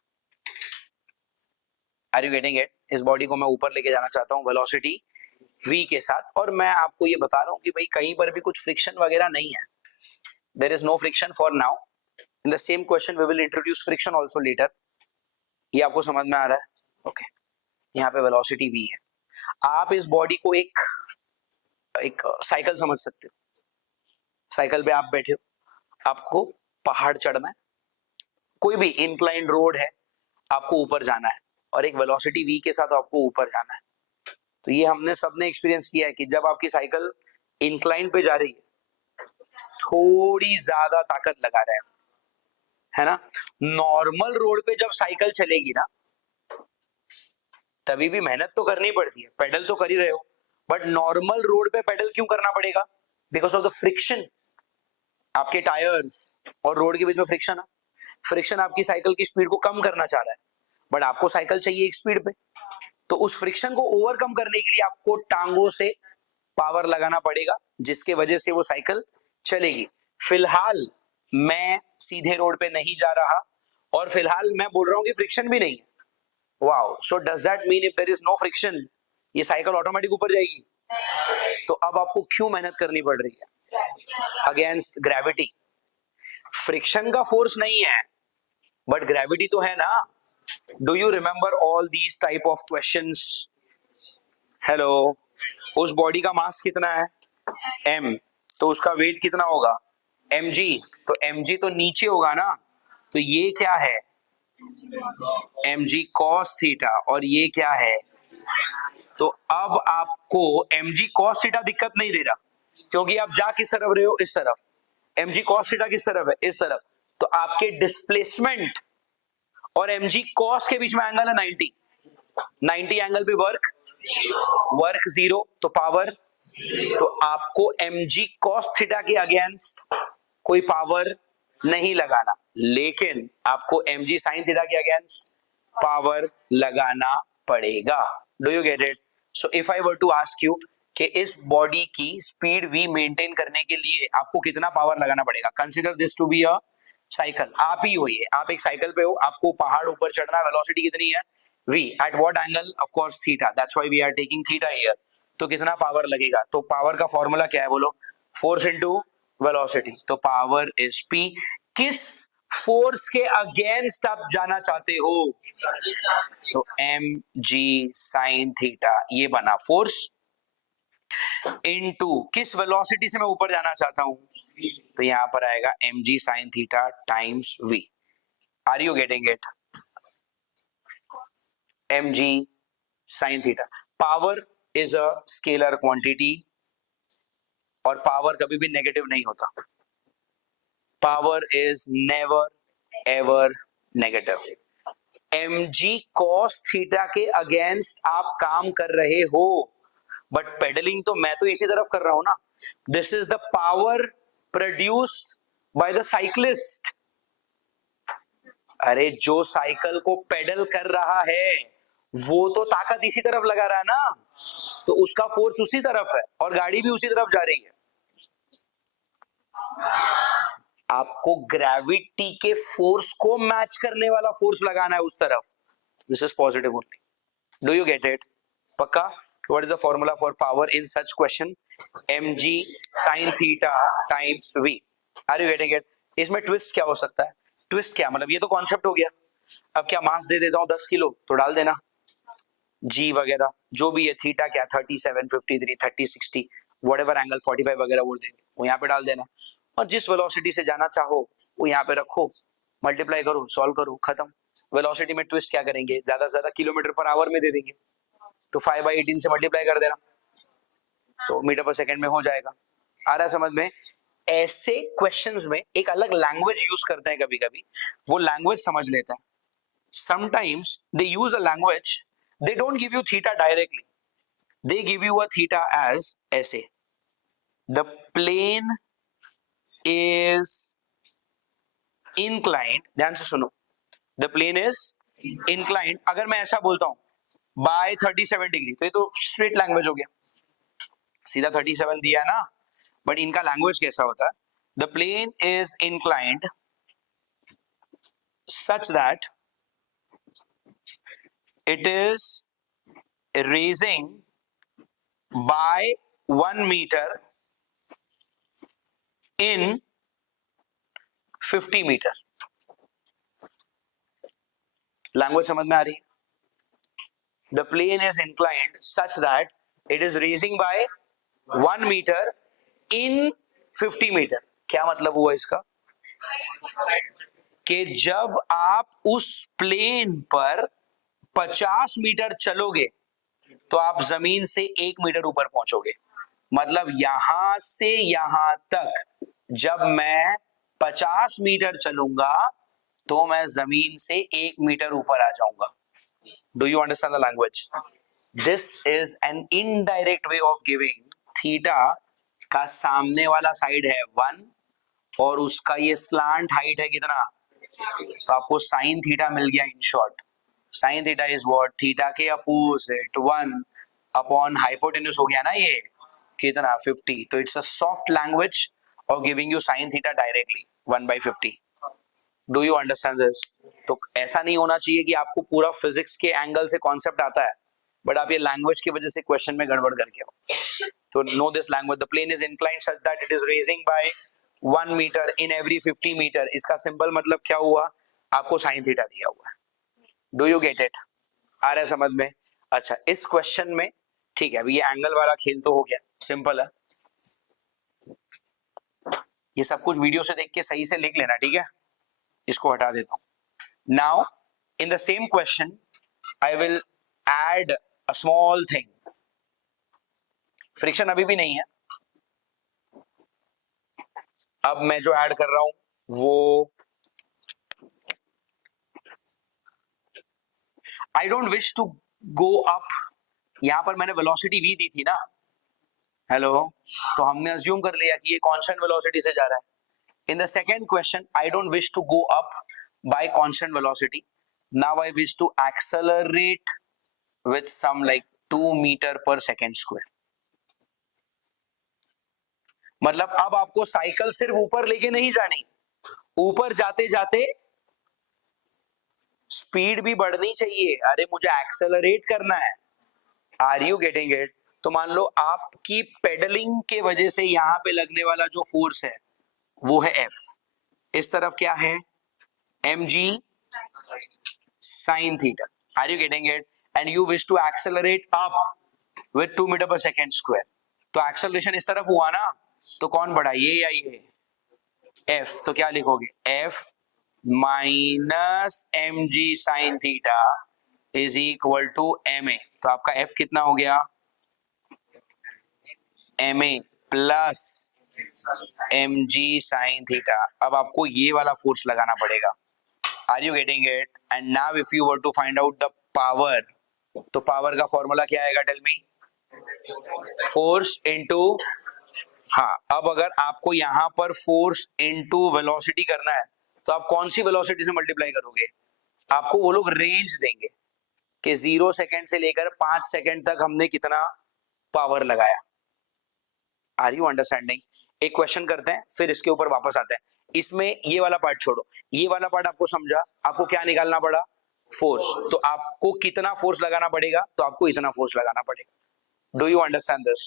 Are you getting it? इस बॉडी को मैं ऊपर लेके जाना चाहता हूँ वेलोसिटी v के साथ, और मैं आपको ये बता रहा हूँ कि भाई कहीं पर भी कुछ फ्रिक्शन वगैरह नहीं है. There is no friction for now. In the same question we will introduce friction also later. ये आपको समझ में आ रहा है? ओके. यहाँ पे वेलोसिटी v है. आप इस बॉडी को एक साइकिल समझ सकते हो. साइकिल पे आप बैठे हो, आपको पहाड़ चढ़ना है, कोई भी इंक्लाइंड रोड है, आपको ऊपर जाना है, और एक वेलोसिटी v के साथ आपको ऊपर जाना है. तो ये हमने सबने एक्सपीरियंस किया है कि जब आपकी साइकिल इंक्लाइन पे जा रही है, थोड़ी ज्यादा ताकत लगा रहे है ना. नॉर्मल रोड पे जब साइकिल चलेगी ना, तभी भी मेहनत तो करनी पड़ती है, पेडल तो कर ही रहे हो, बट नॉर्मल रोड पे पेडल क्यों करना पड़ेगा? Because of the friction. आपके टायर्स और रोड के बीच में फ्रिक्शन है. फ्रिक्शन आपकी साइकिल की स्पीड को कम करना चाह रहा है, बट आपको साइकिल चाहिए एक स्पीड पे. तो उस फ्रिक्शन को ओवरकम करने के लिए आपको टांगों से पावर लगाना पड़ेगा, जिसके वजह से वो साइकिल चलेगी. फिलहाल मैं सीधे रोड पे नहीं जा रहा, और फिलहाल मैं बोल रहा हूं कि फ्रिक्शन भी नहीं है. Wow. So does that mean if there is no friction, ये साइकिल ऑटोमेटिक ऊपर जाएगी? तो अब आपको क्यों मेहनत करनी पड़ रही है? Against gravity. फ्रिक्शन का फोर्स नहीं है, बट ग्रेविटी तो है ना. Do you remember all these type of questions? Hello. उस बॉडी का मास कितना है? m. तो उसका वेट कितना होगा? mg. तो mg तो नीचे होगा ना. तो ये क्या है? mg cos theta. और ये क्या है? तो अब आपको mg cos थीटा दिक्कत नहीं दे रहा, क्योंकि आप जा किस तरफ रहे हो? इस तरफ. mg cos थीटा किस तरफ है? इस तरफ. तो आपके डिस्प्लेसमेंट और mg cos के बीच में एंगल है 90. 90 एंगल पे वर्क 0, तो पावर. तो आपको mg cos थीटा के अगेंस्ट कोई पावर नहीं लगाना, लेकिन आपको mg sin थीटा के अगेंस्ट पावर लगाना पड़ेगा. Do you get it? So if I were to ask you कि इस बॉडी की स्पीड v मेंटेन करने के लिए आपको कितना पावर लगाना पड़ेगा, consider this to be a cycle. आप ही हो ये, आप एक साइकिल पे हो, आपको पहाड़ ऊपर चढ़ना है, वेलोसिटी कितनी है? v. At what angle? Of course theta. That's why we are taking theta here. तो कितना पावर लगेगा? तो पावर का फॉर्मूला क्या है बोलो? Force into velocity. तो पावर इज p. किस फोर्स के अगेंस्ट आप जाना चाहते हो? तो mg sin थीटा, ये बना फोर्स, इनटू किस वेलोसिटी से मैं ऊपर जाना चाहता हूं? तो यहां पर आएगा mg sin theta times v. Are you getting it? mg sin theta. Power is a scalar quantity, और पावर कभी भी नेगेटिव नहीं होता. Power is never ever negative. mg cos theta के अगेंस्ट आप काम कर रहे हो, बट पेडलिंग तो मैं तो इसी तरफ कर रहा हूं ना. This is the power produced by the cyclist. अरे जो साइकिल को पेडल कर रहा है, वो तो ताकत इसी तरफ लगा रहा है ना, तो उसका फोर्स उसी तरफ है, और गाड़ी भी उसी तरफ जा रही है. आपको ग्रेविटी के फोर्स को मैच करने वाला फोर्स लगाना है उस तरफ. This is positive only. Do you get it? पक्का? What is the formula for power in such question? mg sin theta times v. Are you getting it? इसमें ट्विस्ट क्या हो सकता है? ट्विस्ट क्या मतलब? ये तो कॉन्सेप्ट हो गया. अब क्या मास दे देता हूं 10 किलो, तो डाल देना g वगैरह जो भी है, थीटा क्या 37, 53, 30, 60, व्हाटएवर एंगल 45 वगैरह बोल देंगे, वो यहाँ पे डाल देना, और जिस वेलोसिटी से जाना चाहो वो यहाँ पे रखो, मल्टीप्लाई करो, सॉल्व करो, खत्म. वेलोसिटी में ट्विस्ट क्या करेंगे? ज्यादा से ज्यादा किलोमीटर पर आवर में दे देंगे, तो 5/18 से मल्टीप्लाई कर देना, तो मीटर पर सेकंड में हो जाएगा. आ रहा है समझ में? ऐसे क्वेश्चंस में एक अलग लैंग्वेज यूज करते हैं कभी कभी, वो लैंग्वेज समझ लेते हैं. Sometimes they use a language, they don't give you theta directly, they give you a theta as ऐसे. The plane is inclined. ध्यान से सुनो, द प्लेन इज inclined. अगर मैं ऐसा बोलता हूं बाय 37 डिग्री, तो ये तो स्ट्रेट लैंग्वेज हो गया, सीधा 37 दिया ना, बट इनका लैंग्वेज कैसा होता है? The plane is inclined such that it is raising by 1 meter in 50 meter. Language समझ में आ रही है? The plane is inclined such that it is raising by 1 meter in 50 meter. क्या मतलब हुआ इसका? कि जब आप उस प्लेन पर 50 मीटर चलोगे तो आप जमीन से 1 मीटर ऊपर पहुंचोगे. मतलब यहां से यहां तक जब मैं 50 मीटर चलूंगा तो मैं जमीन से 1 मीटर ऊपर आ जाऊंगा. Do you understand the language? This is an indirect way of giving theta का सामने वाला साइड है 1 और उसका ये स्लांट हाइट है कितना, तो आपको साइन थीटा मिल गया. In short sign theta is what, theta के अपोजिट 1 अपॉन हाइपोटेन्यूज हो गया ना ये कितना 50. तो it's a soft language of giving you sine theta directly 1/50. Do you understand this? तो ऐसा नहीं होना चाहिए कि आपको पूरा फिजिक्स के एंगल से कॉन्सेप्ट आता है बट आप ये लैंग्वेज की वजह से क्वेश्चन में गड़बड़ करके हो. तो know this language. The plane is inclined such that it is raising by 1 meter in every 50 meter. इसका सिंपल मतलब क्या हुआ, आपको साइन थीटा दिया हुआ है. Do you get it? आ रहा है समझ में? अच्छा, इस क्वेश्चन में ठीक है, अभी ये एंगल वाला खेल तो हो गया, सिंपल है. ये सब कुछ वीडियो से देख के सही से लिख लेना, ठीक है? इसको हटा देता हूं. Now, in the same question, I will add a small thing. Friction अभी भी नहीं है. अब मैं जो ऐड कर रहा हूं वो I don't wish to go up. यहां पर मैंने वेलोसिटी v दी थी ना, हेलो, तो हमने अज्यूम कर लिया कि ये कांस्टेंट वेलोसिटी से जा रहा है. In the second question, I don't wish to go up by constant velocity. Now I wish to accelerate with some like 2 meter per second square. मतलब अब आपको साइकिल सिर्फ ऊपर लेके नहीं जानी, ऊपर जाते जाते स्पीड भी बढ़नी चाहिए. अरे मुझे एक्सेलरेट करना है. Are you getting it? तो मान लो आपकी पेडलिंग के वजह से यहां पे लगने वाला जो फोर्स है वो है F. इस तरफ क्या है, mg sin theta. Are you getting it? And you wish to accelerate up with 2 meter per second square. तो acceleration इस तरफ हुआ ना, तो कौन बढ़ा, ये या ये? F. तो क्या लिखोगे, F minus mg sin theta is equal to ma. तो आपका F कितना हो गया, ma plus mg sin theta. अब आपको ये वाला फोर्स लगाना पड़ेगा. Are you getting it? And now if you were to find out the power, तो पावर का फॉर्मूला क्या आएगा, टेल मी? फोर्स इनटू, हाँ, अब अगर आपको यहां पर फोर्स इनटू वेलोसिटी करना है तो आप कौन सी वेलोसिटी से मल्टीप्लाई करोगे? आपको वो लोग रेंज देंगे कि 0 सेकंड से लेकर 5 सेकंड तक हमने कितना पावर लगाया. Are you understanding? एक क्वेश्चन करते हैं फिर इसके ऊपर वापस आते हैं. इसमें ये वाला पार्ट छोड़ो, ये वाला पार्ट आपको समझा. आपको क्या निकालना पड़ा, फोर्स. तो आपको कितना फोर्स लगाना पड़ेगा, तो आपको इतना फोर्स लगाना पड़ेगा. Do you understand this?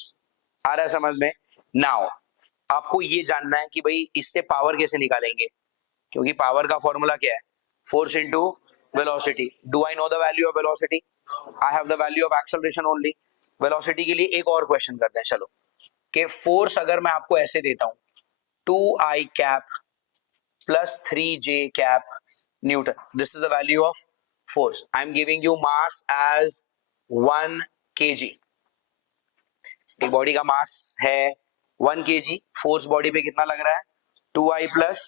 आ रहा है समझ में? नाउ आपको ये जानना है कि भाई इससे पावर कैसे निकालेंगे, क्योंकि पावर का फॉर्मूला क्या है, force into velocity. Do I know the value of velocity? I have the value of acceleration only. Velocity के लिए एक और क्वेश्चन करते हैं. चलो, कि फोर्स अगर मैं आपको ऐसे देता हूं 2i cap plus 3j cap newton, this is the value of force. I am giving you mass as 1 kg. एक बॉडी का मास है 1 kg. फोर्स बॉडी पे कितना लग रहा है, 2i plus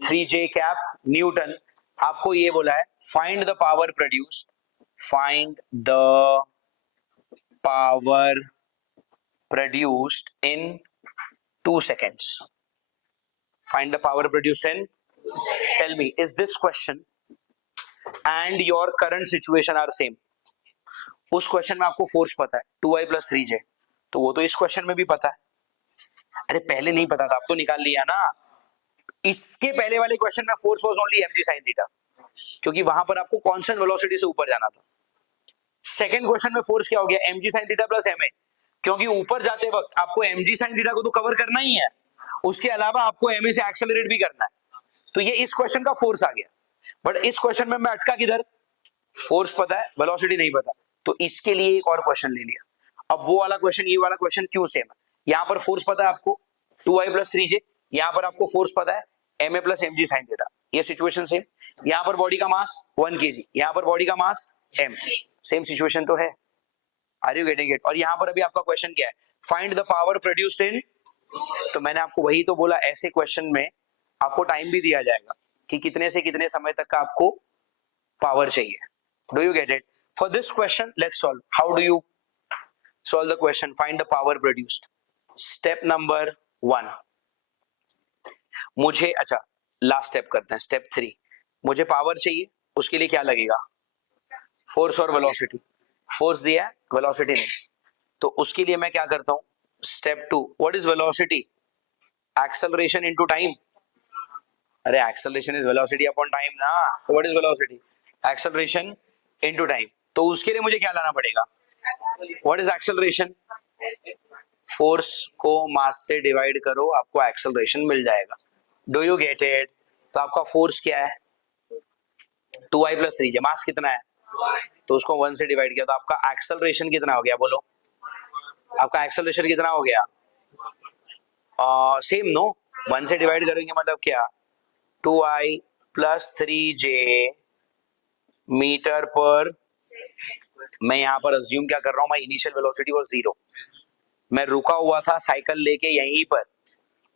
3j cap Newton. आपको ये बोला है find the power produced, find the power produced in 2 seconds. Find the power produced in. Tell me, is this question and your current situation are same? उस question में आपको force पता है 2i plus 3j, तो वो तो इस question में भी पता है. अरे पहले नहीं पता था, अब तो निकाल लिया ना. इसके पहले वाले क्वेश्चन में force was only mg sin theta, क्योंकि वहां पर आपको कांस्टेंट वेलोसिटी से ऊपर जाना था. सेकंड क्वेश्चन में फोर्स क्या हो गया, mg sin theta plus ma, क्योंकि ऊपर जाते वक्त आपको mg sin थीटा को तो कवर करना ही है, उसके अलावा आपको ma से एक्सेलरेट भी करना है, तो ये इस क्वेश्चन का फोर्स आ गया। बट इस क्वेश्चन में मैं अटका किधर, फोर्स पता है वेलोसिटी नहीं पता, तो इसके लिए एक और क्वेश्चन ले लिया। अब वो वाला क्वेश्चन ये वाला क्वेश्चन क्यों सेम है, यहाँ पर फोर्स पता है आपको 2i प्लस 3j, यहाँ पर आपको फोर्स पता है ma plus mg sin theta, ये सिचुएशन सेम। यहाँ पर बॉडी का मास 1 kg, यहाँ पर बॉडी का मास m, सेम सिचुएशन तो है। Are you getting it? और यहाँ पर अभी आपका क्वेश्चन क्या है, find the power produced in, तो मैंने आपको वही तो बोला, ऐसे क्वेश्चन में आपको टाइम भी दिया जाएगा कि कितने से कितने समय तक का आपको पावर चाहिए। Do you get it? For this question let's solve, how do you solve the question, find the power produced. Step number 1 मुझे, अच्छा लास्ट स्टेप करते हैं, स्टेप 3, मुझे पावर चाहिए, उसके लिए क्या लगेगा, फोर्स और वेलोसिटी। फोर्स दिया है, वेलोसिटी नहीं, तो उसके लिए मैं क्या करता हूं, step 2, what is velocity, acceleration into time. अरे acceleration is velocity upon time ना, तो what is velocity, acceleration into time. तो उसके लिए मुझे क्या लाना पड़ेगा, व्हाट इज एक्सेलरेशन, फोर्स को मास से डिवाइड करो, आपको एक्सेलरेशन मिल जाएगा। Do you get it? तो आपका फोर्स क्या है, 2i प्लस 3j, मास कितना है, तो उसको 1 से डिवाइड किया, तो आपका एक्सेलरेशन कितना हो गया, बोलो आपका एक्सेलरेशन कितना हो गया, सेम नो, 1 से डिवाइड करेंगे मतलब क्या, 2i प्लस 3j मीटर पर, मैं यहाँ पर अज्यूम क्या कर रहा हूँ, मैं इनिशियल वेलोसिटी वाज 0, मैं रुका हुआ था साइकिल लेके यहीं पर,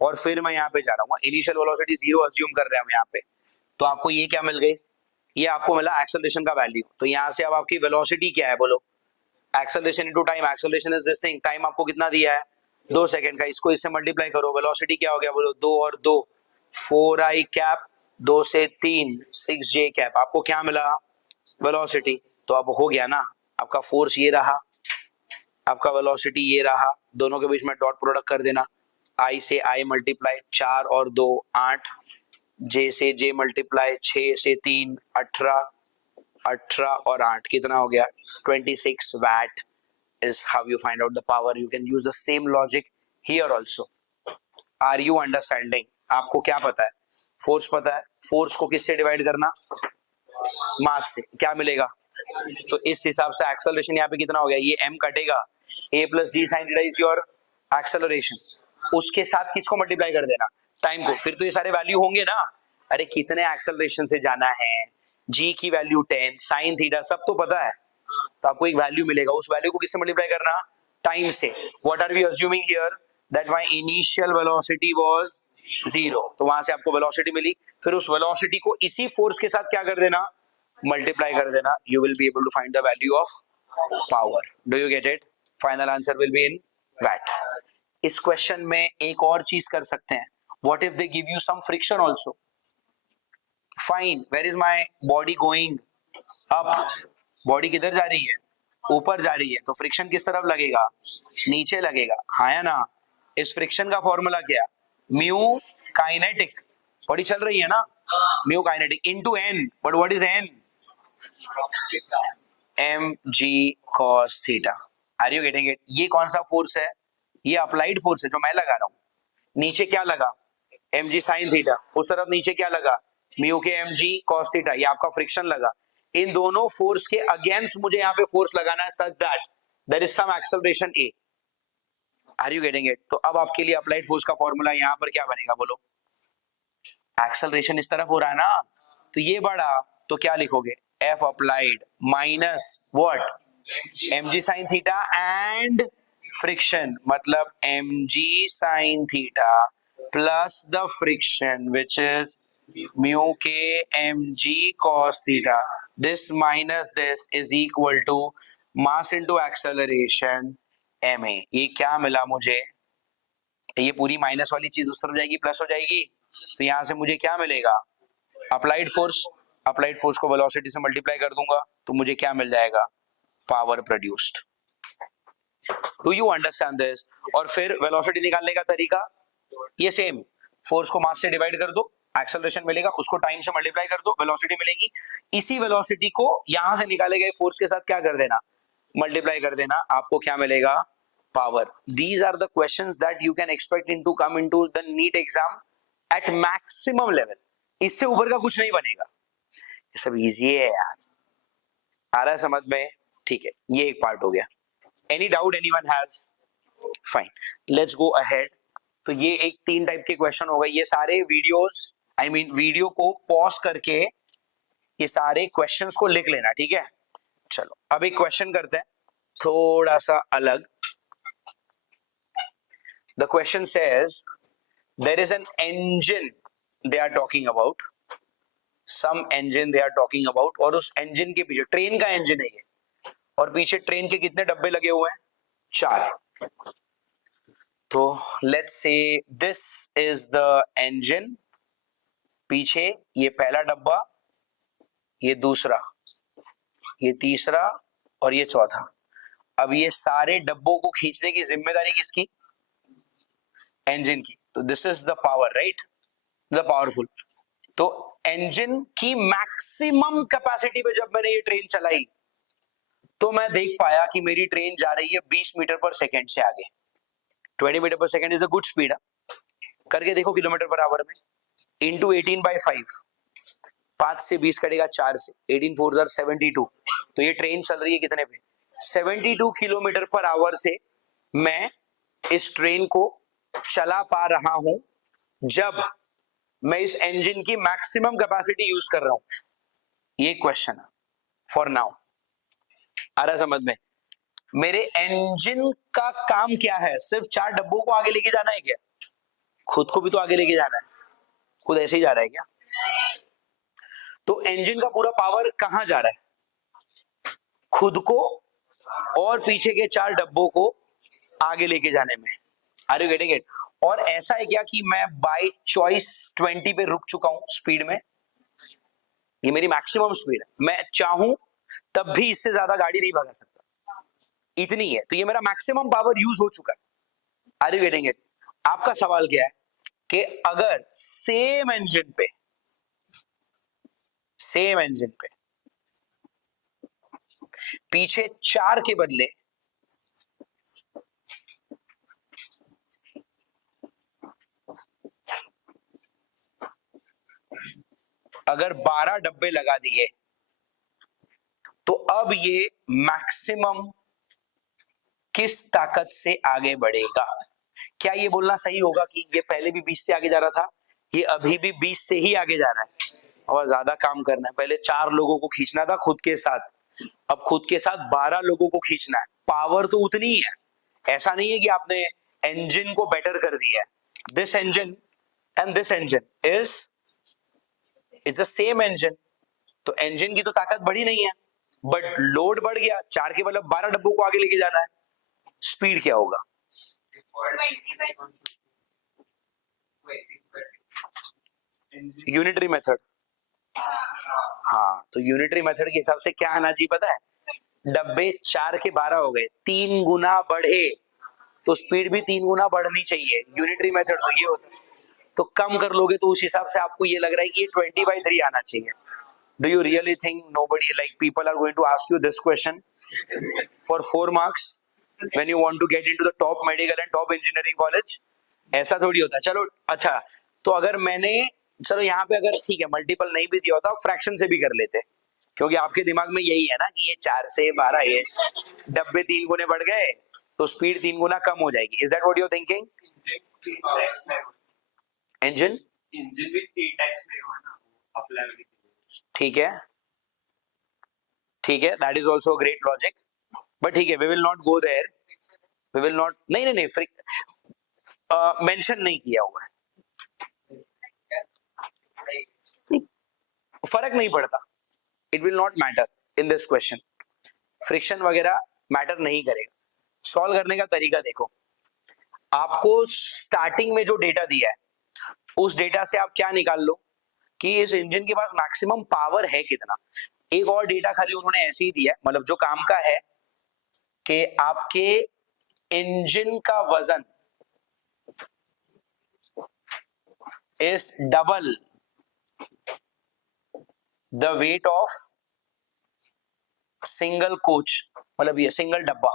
और फिर मैं यहाँ पे जा रहा हूँ, इनिशियल वेलोसिटी 0 अज्यूम कर रहे हैं हम यहाँ पे, तो आपको ये क्या मिल गई, ये आपको मिला एक्सेलरेशन का वैल्यू। तो यहाँ से अब आपकी वेलोसिटी क्या है, बोलो acceleration into time, acceleration is this thing, time आपको कितना दिया है 2 सेकंड का, इसको इससे मल्टीप्लाई करो, वेलोसिटी क्या हो गया, बोलो 2 और 2 4i कैप, 2 से 3 6j कैप, आपको क्या मिला वेलोसिटी। तो अब हो गया ना, आपका फोर्स ये रहा, आपका वेलोसिटी ये रहा, दोनों के बीच में डॉट प्रोडक्ट कर देना, i से i मल्टीप्लाई 4 और 2 8, j से j मल्टीप्लाई 6 से 3 18, 18 और 8 कितना हो गया 26 watt is how you find out the power. You can use the same logic here also. Are you understanding? आपको क्या पता है, फोर्स पता है, फोर्स को किससे डिवाइड करना, मास से, क्या मिलेगा, तो इस हिसाब से एक्सेलरेशन यहाँ पे कितना हो गया, ये m कटेगा, a plus g sine theta is your acceleration, उसके साथ किसको मल्टीप्लाई कर देना, टाइम को, फिर तो ये सारे वैल्यू होंगे ना, अरे कितने एक्सेलरेशन से जाना है, g की वैल्यू 10, साइन थीटा सब तो पता है, तो आपको एक वैल्यू मिलेगा, उस वैल्यू को किससे मल्टीप्लाई करना, टाइम से। What are we assuming here, that my initial velocity was 0, तो वहां से आपको वेलोसिटी मिली, फिर उस वेलोसिटी को इसी फोर्स के साथ क्या कर देना, मल्टीप्लाई कर देना, you will be able to find the value of power. Do you get it? Final answer will be in watt. इस क्वेश्चन में एक और चीज कर सकते हैं, what if they give you some friction also, fine, where is my body going up, body किधर जा रही है, ऊपर जा रही है, तो फ्रिक्शन किस तरफ लगेगा, नीचे लगेगा, हाँ या ना। इस फ्रिक्शन का फॉर्मूला क्या, म्यू काइनेटिक, बॉडी चल रही है ना, mu kinetic into N, but what is N, mg cos theta. Are you getting it? ये कौन सा फोर्स है, ये अप्लाइड फोर्स है जो मैं लगा रहा हूं, नीचे क्या लगा mg sin थीटा, उस तरफ नीचे क्या लगा म्यू के mg cos थीटा, ये आपका फ्रिक्शन लगा, इन दोनों फोर्स के अगेंस्ट मुझे यहाँ पे फोर्स लगाना है such that there is some acceleration a। Are you getting it? तो अब आपके लिए अप्लाइड फोर्स का फॉर्मूला यहाँ पर क्या बनेगा, बोलो एक्सेलरेशन इस तरफ हो रहा है ना, तो ये बड़ा, तो क्या लिखोगे, F applied minus what, mg sin theta and friction, मतलब mg sin theta plus the friction which is mu k mg cos theta, this minus this is equal to mass into acceleration ma। ये क्या मिला मुझे, ये पूरी minus वाली चीज उस तरफ जाएगी, प्लस हो जाएगी, तो यहां से मुझे क्या मिलेगा, अप्लाइड फोर्स, अप्लाइड फोर्स को वेलोसिटी से मल्टीप्लाई कर दूंगा, तो मुझे क्या मिल जाएगा, power produced. Do you understand this? और फिर वेलोसिटी निकालने का तरीका ये सेम, फोर्स को मास से डिवाइड कर दो, एक्सेलरेशन मिलेगा, उसको टाइम से मल्टीप्लाई कर दो, वेलोसिटी मिलेगी, इसी वेलोसिटी को यहां से निकाले गए फोर्स के साथ क्या कर देना, मल्टीप्लाई कर देना, आपको क्या मिलेगा, power. These are the questions that you can expect in to come in to the NEET exam at maximum level. इससे ऊपर का कुछ नहीं बनेगा. ये सब इजी है यार, आ रहा है समझ में. ठीक है, ये एक पार्ट हो गया. Any doubt anyone has? Fine, let's go ahead. तो ये एक 3 टाइप के क्वेश्चन हो गए. ये सारे वीडियोस, आई मीन वीडियो को पॉज करके ये सारे क्वेश्चंस को लिख लेना, ठीक है. चलो अब एक क्वेश्चन करते हैं थोड़ा सा अलग. The question says there is an engine they are talking about, some engine they are talking about, और उस इंजन के पीछे ट्रेन का इंजन है ये, और पीछे ट्रेन के कितने डब्बे लगे हुए हैं, 4. तो let's say this is the engine. पीछे ये पहला डब्बा, ये दूसरा, ये तीसरा और ये चौथा. अब ये सारे डब्बों को खींचने की जिम्मेदारी किसकी, इंजन की. तो this is the power, right, the powerful. तो इंजन की मैक्सिमम कैपेसिटी पे जब मैंने ये ट्रेन चलाई तो मैं देख पाया कि मेरी ट्रेन जा रही है 20 मीटर पर सेकेंड से आगे. 20 मीटर पर second is a good speed. करके देखो किलोमीटर पर आवर में, इंटू 18/5. 5 से 20 कटेगा 4 से, 18 4 72. तो ये ट्रेन चल रही है कितने पे, 72 किलोमीटर पर आवर से मैं इस ट्रेन को चला पा रहा हूं जब मैं इस इंजन की मैक्सिमम कैपेसिटी यूज कर रहा हूं. ये क्वेश्चन है फॉर नाउ. आ रहा समझ में. मेरे इंजन का काम क्या है, सिर्फ 4 डब्बों को आगे लेके जाना है क्या, खुद को भी तो आगे लेके जाना है. खुद ऐसे ही जा रहा है क्या. तो इंजन का पूरा पावर कहां जा रहा है, खुद को और पीछे के 4 डब्बों को आगे लेके जाने में. Are you getting it. और ऐसा है क्या कि मैं बाय चॉइस 20 पे रुक चुका हूं स्पीड में, ये मेरी मैक्सिमम स्पीड है. मैं चाहूं तब भी इससे ज्यादा गाड़ी नहीं भगा सकता, इतनी है. तो ये मेरा मैक्सिमम पावर यूज हो चुका है. Are you getting it. आपका सवाल क्या है कि अगर सेम इंजन पे पीछे 4 के बदले अगर 12 डब्बे लगा दिए तो अब ये मैक्सिमम किस ताकत से आगे बढ़ेगा. क्या ये बोलना सही होगा कि ये पहले भी 20 से आगे जा रहा था, ये अभी भी 20 से ही आगे जा रहा है, और ज्यादा काम करना है. पहले 4 लोगों को खींचना था खुद के साथ, अब खुद के साथ 12 लोगों को खींचना है. पावर तो उतनी ही है, ऐसा नहीं है कि आपने इंजन को बेटर कर दिया है. This engine and this engine is it's the same engine. तो इंजन की तो ताकत बढ़ी नहीं है, बट लोड बढ़ गया. 4 के मतलब 12 डब्बों को आगे लेके जाना है. स्पीड क्या होगा, 20/20. Unitary method. हाँ, तो यूनिटरी मेथड के हिसाब से क्या आना चाहिए पता है, डब्बे 4 के 12 हो गए, 3 गुना बढ़े तो स्पीड भी 3 गुना बढ़नी चाहिए. यूनिटरी मेथड तो ये होता है. तो कम कर लोगे तो उस हिसाब से आपको ये लग रहा है कि ये 20/3 आना चाहिए. Do you really think nobody like people are going to ask you this question for 4 marks when you want to get into the top medical and top engineering college? ऐसा थोड़ी होता है. चलो अच्छा, तो अगर मैंने, चलो यहाँ पे अगर ठीक है मल्टीपल नहीं भी दिया होता, फ्रैक्शन से भी कर लेते, क्योंकि आपके दिमाग में यही है ना कि ये 4 से 12, ये डब्बे 3 गुने बढ़ गए तो स्पीड 3 गुना कम हो जाएगी. Is that what you are thinking. Engine भी 3 टाइम्स नहीं हुआ ना अप्लाई. ठीक है, that is also great logic, but ठीक है, we will not go there. We will not, नहीं मेंशन नहीं किया हुआ है. फर्क नहीं पड़ता, it will not matter in this question. Friction वगैरह मैटर नहीं करेगा. सॉल्व करने का तरीका देखो, आपको स्टार्टिंग में जो डेटा दिया है उस डेटा से आप क्या निकाल लो कि इस इंजन के पास मैक्सिमम पावर है कितना. एक और डेटा खाली उन्होंने ऐसे ही दिया है, मतलब जो काम का है कि आपके इंजन का वजन is double the weight of single coach मतलब ये सिंगल डब्बा,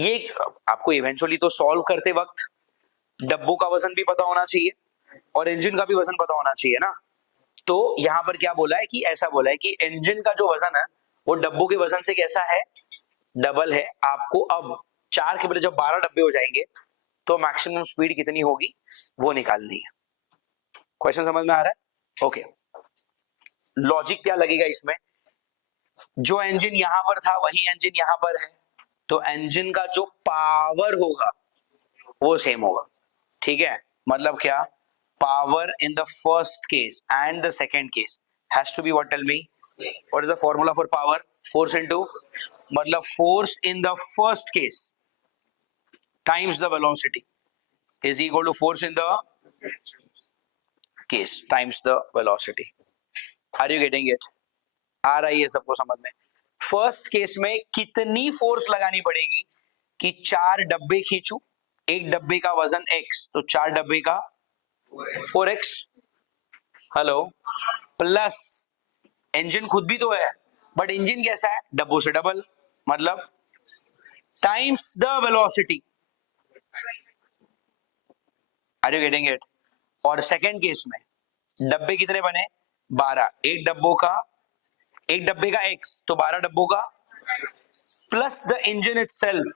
ये आपको इवेंचुअली तो सॉल्व करते वक्त डब्बों का वजन भी पता होना चाहिए और इंजन का भी वजन पता होना चाहिए ना। तो यहां पर क्या बोला है कि ऐसा बोला है कि इंजन का जो वजन है वो डब्बों के वजन से कैसा है, डबल है। आपको अब 4 के बजाय जब 12 डब्बे हो जाएंगे तो मैक्सिमम स्पीड कितनी होगी वो निकालनी है। क्वेश्चन समझ में आ रहा है? ओके, लॉजिक क्या लगेगा इसमें, जो इंजन यहां पर था वही इंजन यहां पर है, तो इंजन का जो पावर होगा वो सेम होगा, ठीक है। मतलब क्या, power in the first case and the second case has to be what, tell me what is the formula for power, force into, मतलब force in the first case times the velocity is equal to force in the case times the velocity. Are you getting it? आ रही है सबको समझ में? First case में कितनी force लगानी पड़ेगी कि 4 डब्बे खींचू, एक डब्बे का वजन x, तो 4 डब्बे का 4x, हेलो, प्लस इंजन खुद भी तो है बट इंजन कैसा है, डब्बों से डबल, मतलब times the velocity. Are you getting it? और सेकंड केस में डब्बे कितने बने, 12, एक डब्बे का x, तो 12 डब्बों का प्लस द इंजन इटसेल्फ,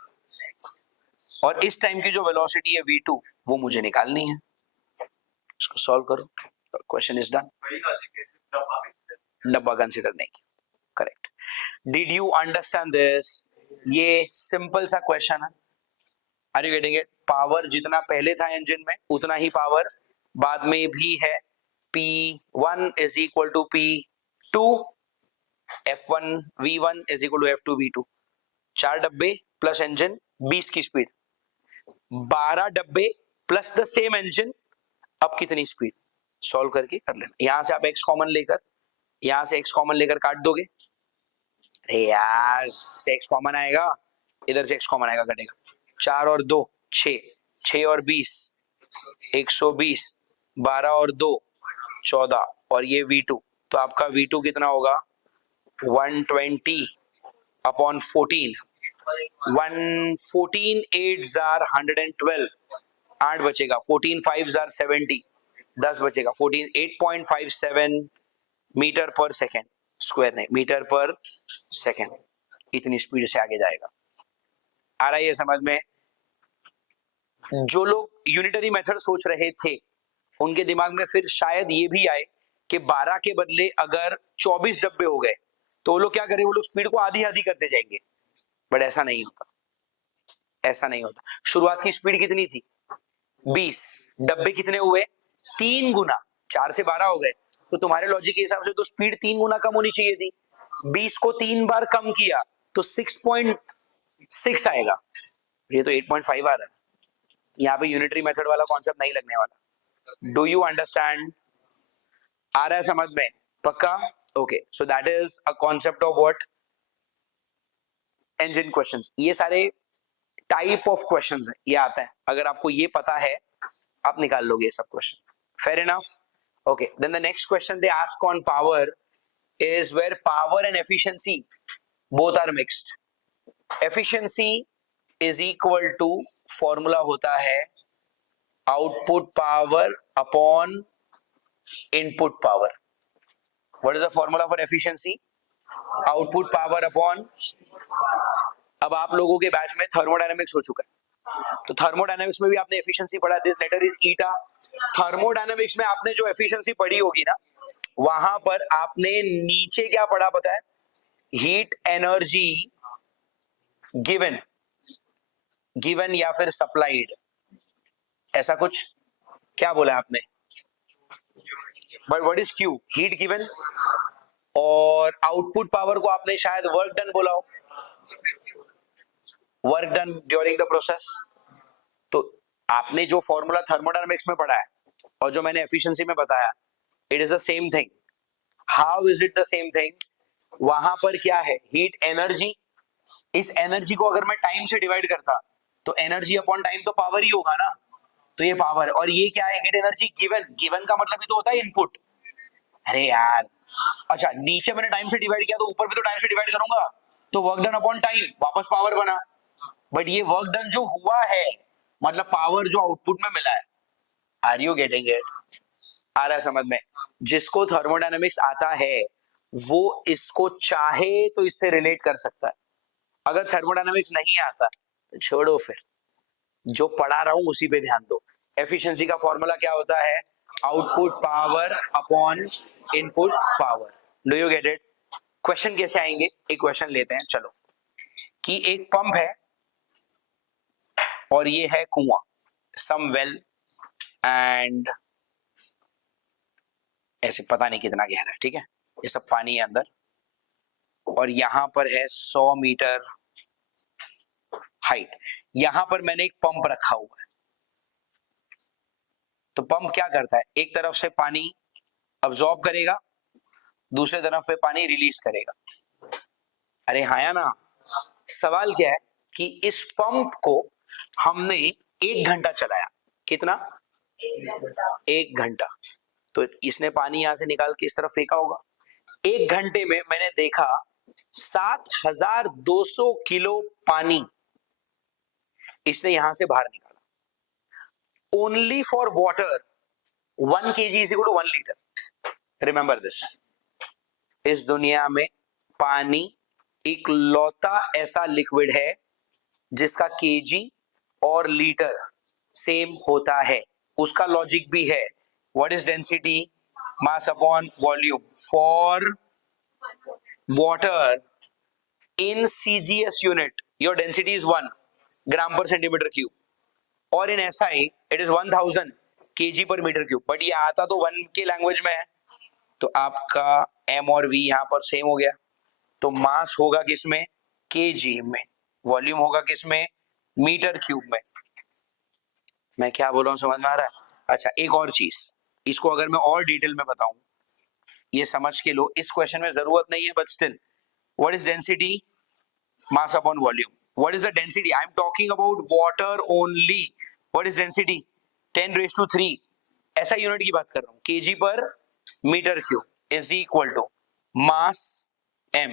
और इस टाइम की जो वेलोसिटी है v2 वो मुझे निकालनी है। इसको सॉल्व करो, क्वेश्चन इज डन। वही लॉजिक है, सिर्फ डब्बा डब्बा कंसीडर नहीं किया, correct. Did you understand this? ये सिंपल सा क्वेश्चन है। Are you getting it? Power जितना पहले था इंजन में उतना ही पावर बाद में भी है। P1 is equal to P2, F1 V1 is equal to F2 V2। 4 डब्बे प्लस इंजन 20 की स्पीड, 12 डब्बे प्लस द सेम इंजन, अब कितनी स्पीड, सॉल्व करके कर लेना। यहां से आप x कॉमन लेकर, यहां से x कॉमन लेकर काट दोगे, अरे यार से x कॉमन आएगा, इधर से x कॉमन आएगा, कटेगा 4 और 2 6, 6 और 20 120, 12 और 2 14, और ये V2, तो आपका V2 कितना होगा 120 अपॉन 14, 114 8 जार 112, 8 बचेगा, 14 5 जार 70, 10 बचेगा, 14 8.57 मीटर पर सेकेंड स्क्वायर, नहीं मीटर पर सेकेंड, इतनी स्पीड से आगे जाएगा। आ रहा है ये समझ में? जो लोग यूनिटरी मेथड सोच रहे थे उनके दिमाग में फिर शायद ये भी आए कि 12 के बदले अगर 24 डब्बे हो गए तो वो लोग क्या करें, वो लोग स्पीड को आधी आधी करते जाएंगे, बट ऐसा नहीं होता, ऐसा नहीं होता। शुरुआत की स्पीड कितनी थी 20, डब्बे कितने हुए 3 गुना, 4 से 12 हो गए, तो तुम्हारे लॉजिक के हिसाब से तो स्पीड 3 गुना कम होनी चाहिए थी। 20 को 3 बार कम किया तो 6.6 आएगा, ये तो 8.5 आ रहा है। यहाँ पे यूनिटरी मेथड वाला कॉन्सेप्ट नहीं लगने वाला। Do you understand? आ रहा है समझ में? पक्का? Okay, so that is a concept of what, engine questions. ये सारे टाइप ऑफ क्वेश्चंस है, ये आता है, अगर आपको ये पता है आप निकाल लोगे ये सब question. Fair enough? Okay, then the next question they ask on power is where power and efficiency both are mixed. Efficiency is equal to, formula होता है output power upon input power. What is the formula for efficiency? Output power upon, अब आप लोगों के batch में thermodynamics हो चुका है, तो थर्मोडायनेमिक्स में भी आपने एफिशिएंसी पढ़ा, this letter is eta. Thermodynamics में आपने जो एफिशिएंसी पढ़ी होगी ना, वहां पर आपने नीचे क्या पढ़ा पता है, हीट एनर्जी गिवन, गिवन या फिर सप्लाइड, ऐसा कुछ क्या बोला आपने, but what is Q, heat given, और आउटपुट पावर को आपने शायद वर्क डन बोला हो, work done during the process. तो आपने जो फॉर्मूला थर्मोडायनेमिक्स में पढ़ा है और जो मैंने एफिशिएंसी में बताया, it is the same thing. How is it the same thing? वहां पर क्या है, हीट एनर्जी, इस एनर्जी को अगर मैं टाइम से डिवाइड करता तो एनर्जी अपॉन टाइम तो पावर ही होगा ना, तो ये पावर, और ये क्या है, हीट एनर्जी गिवन, गिवन का मतलब ही तो होता है इनपुट। अरे यार, अच्छा नीचे मैंने टाइम से डिवाइड किया तो ऊपर भी तो टाइम से डिवाइड करूंगा, तो वर्क डन अपॉन टाइम, वापस पावर बना। बट ये वर्क डन जो हुआ है, मतलब पावर जो आउटपुट में मिला है, आर यू गेटिंग इट? आ रहा है समझ में? जिसको थर्मोडायनेमिक्स आता है वो इसको चाहे तो इससे रिलेट कर सकता है। अगर थर्मोडायनेमिक्स नहीं आता तो छोड़ो, फिर जो पढ़ा रहा हूं उसी पे ध्यान दो। एफिशिएंसी का फॉर्मूला क्या होता है? Output power upon input power. Do you get it? Question कैसे आएंगे? एक क्वेश्चन लेते हैं चलो, कि एक पंप है और ये है कुआं, सम वेल, एंड ऐसे पता नहीं कितना गहरा है, ठीक है, ये सब पानी है अंदर, और यहां पर है 100 मीटर हाइट। यहां पर मैंने एक पंप रखा हुआ है। तो पंप क्या करता है? एक तरफ से पानी अब्सॉर्ब करेगा, दूसरे तरफ पे पानी रिलीज करेगा। अरे हाँ या ना? सवाल क्या है कि इस पंप को हमने 1 घंटा चलाया। कितना? 1 घंटा। तो इसने पानी यहां से निकाल के इस तरफ फेंका होगा। 1 घंटे में मैंने देखा 7200 किलो पानी इसने यहां से बाहर निकाला। Only for water 1 kg is equal to 1 litre. Remember this. इस दुनिया में पानी इकलौता ऐसा लिक्विड है जिसका केजी और लीटर सेम होता है। उसका लॉजिक भी है, what is density? Mass upon volume. For water in CGS unit your density is 1 gram per centimeter cube, और in SI it is 1000 kg per meter cube। But ये आता तो 1 के लैंग्वेज में है, तो आपका m और v यहां पर सेम हो गया। तो मास होगा किसमें? kg में। वॉल्यूम होगा किसमें? मीटर क्यूब में। मैं क्या बोल रहा हूं, समझ में आ रहा है? अच्छा, एक और चीज, इसको अगर मैं और डिटेल में बताऊं, ये समझ के लो, इस क्वेश्चन में जरूरत नहीं है, but still, what is density? Mass upon volume. What is the density? I am talking about water only. What is density? 10 raised to 3 ऐसा यूनिट की बात कर रहा हूं। kg पर metre cube is equal to mass m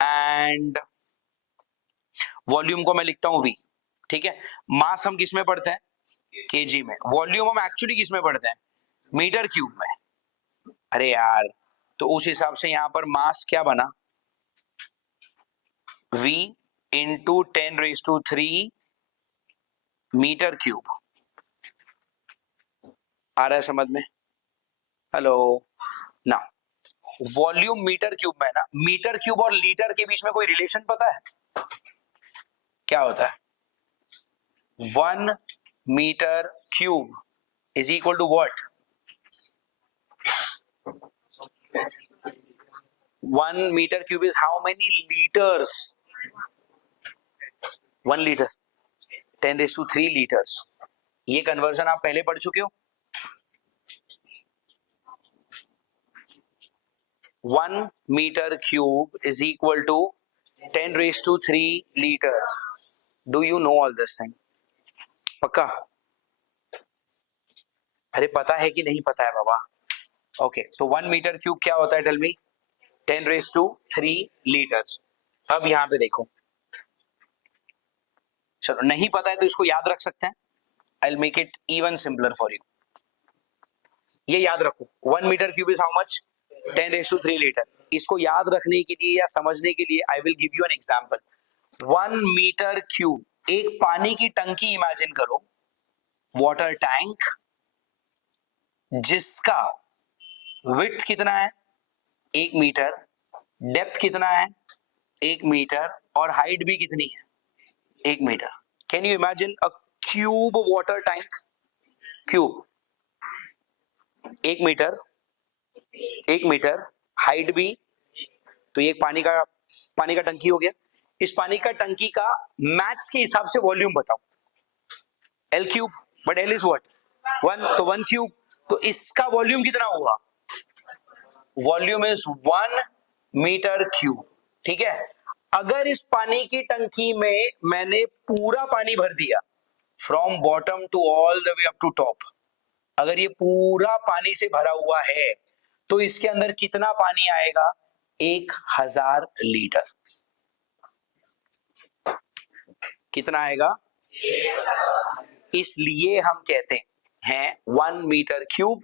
and volume को मैं लिखता हूं v। ठीक है, मास हम किस में पढ़ते हैं? kg में। वॉल्यूम हम एक्चुअली किस में पढ़ते हैं? मीटर क्यूब में। अरे यार, तो उस हिसाब से यहां पर मास क्या बना? v into 10 raise to 3 meter cube. आ रहा है समझ में? हेलो ना, वॉल्यूम मीटर क्यूब में है ना। मीटर क्यूब और लीटर के बीच में कोई रिलेशन पता है? क्या होता है? 1 metre cube is equal to what? 1 metre cube is how many litres? 1 litre 10 raise to 3 litres. ये कन्वर्जन आप पहले पढ़ चुके हो। 1 metre cube is equal to 10 raise to 3 litres. Do you know all this thing? पक्का? अरे पता है कि नहीं पता है बाबा? ओके, तो 1 मीटर क्यूब क्या होता है? Tell me. 10 raise to 3 litres. अब यहां पे देखो, चलो नहीं पता है तो इसको याद रख सकते हैं। I'll make it even simpler for you. ये याद रखो, 1 metre cube is how much? 10 raise to 3 litre. इसको याद रखने के लिए या समझने के लिए I will give you an example. 1 metre cube, एक पानी की टंकी इमेजिन करो, वाटर टैंक, जिसका विड्थ कितना है? 1 मीटर, डेप्थ कितना है? 1 मीटर, और हाइट भी कितनी है? 1 metre. Can you imagine a cube water tank? Cube 1 metre, 1 metre, height भी, तो ये पानी का टंकी हो गया। इस पानी का टंकी का मैथ्स के हिसाब से वॉल्यूम बताओ। L cube, but L is what? 1, तो 1 क्यूब, तो इसका वॉल्यूम कितना होगा? Volume is 1 metre cube. ठीक है, अगर इस पानी की टंकी में मैंने पूरा पानी भर दिया, from bottom to all the way up to top, अगर ये पूरा पानी से भरा हुआ है, तो इसके अंदर कितना पानी आएगा? 1000 लीटर। कितना आएगा? इसलिए हम कहते हैं 1 metre cube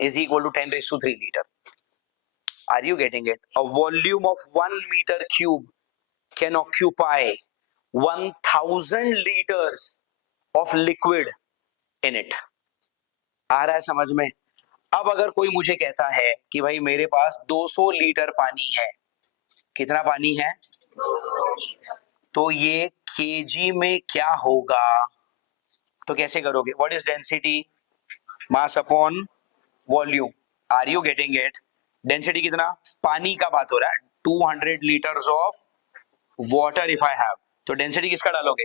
is equal to 10⁻³ liter. Are you getting it? A volume of 1 meter cube can occupy 1000 liters of liquid in it. आ रहा है समझ में? अब अगर कोई मुझे कहता है कि भाई मेरे पास 200 लीटर पानी है, कितना पानी है? तो ये केजी में क्या होगा? तो कैसे करोगे? What is density? Mass upon volume. Are you getting it? Density कितना? पानी का बात हो रहा है. 200 litres of water if I have, तो डेंसिटी किसका डालोगे?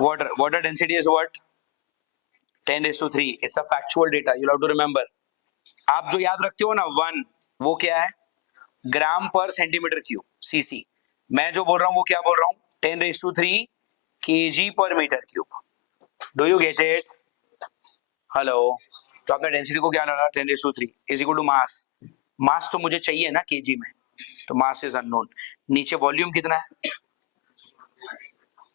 Water. Water density is what? 10⁻³. It's a factual data, you have to remember. आप जो याद रखते हो ना 1, वो क्या है? ग्राम पर सेंटीमीटर क्यूब, सीसी. मैं जो बोल रहा हूं वो क्या बोल रहा हूं? 10⁻³ kg पर metre cube. Do you get it? Hello. तो आपने डेंसिटी को क्या डाला? 10⁻³ is equal to mass. Mass तो मुझे चाहिए ना केजी में, तो मास इज अननोन. नीचे वॉल्यूम कितना है?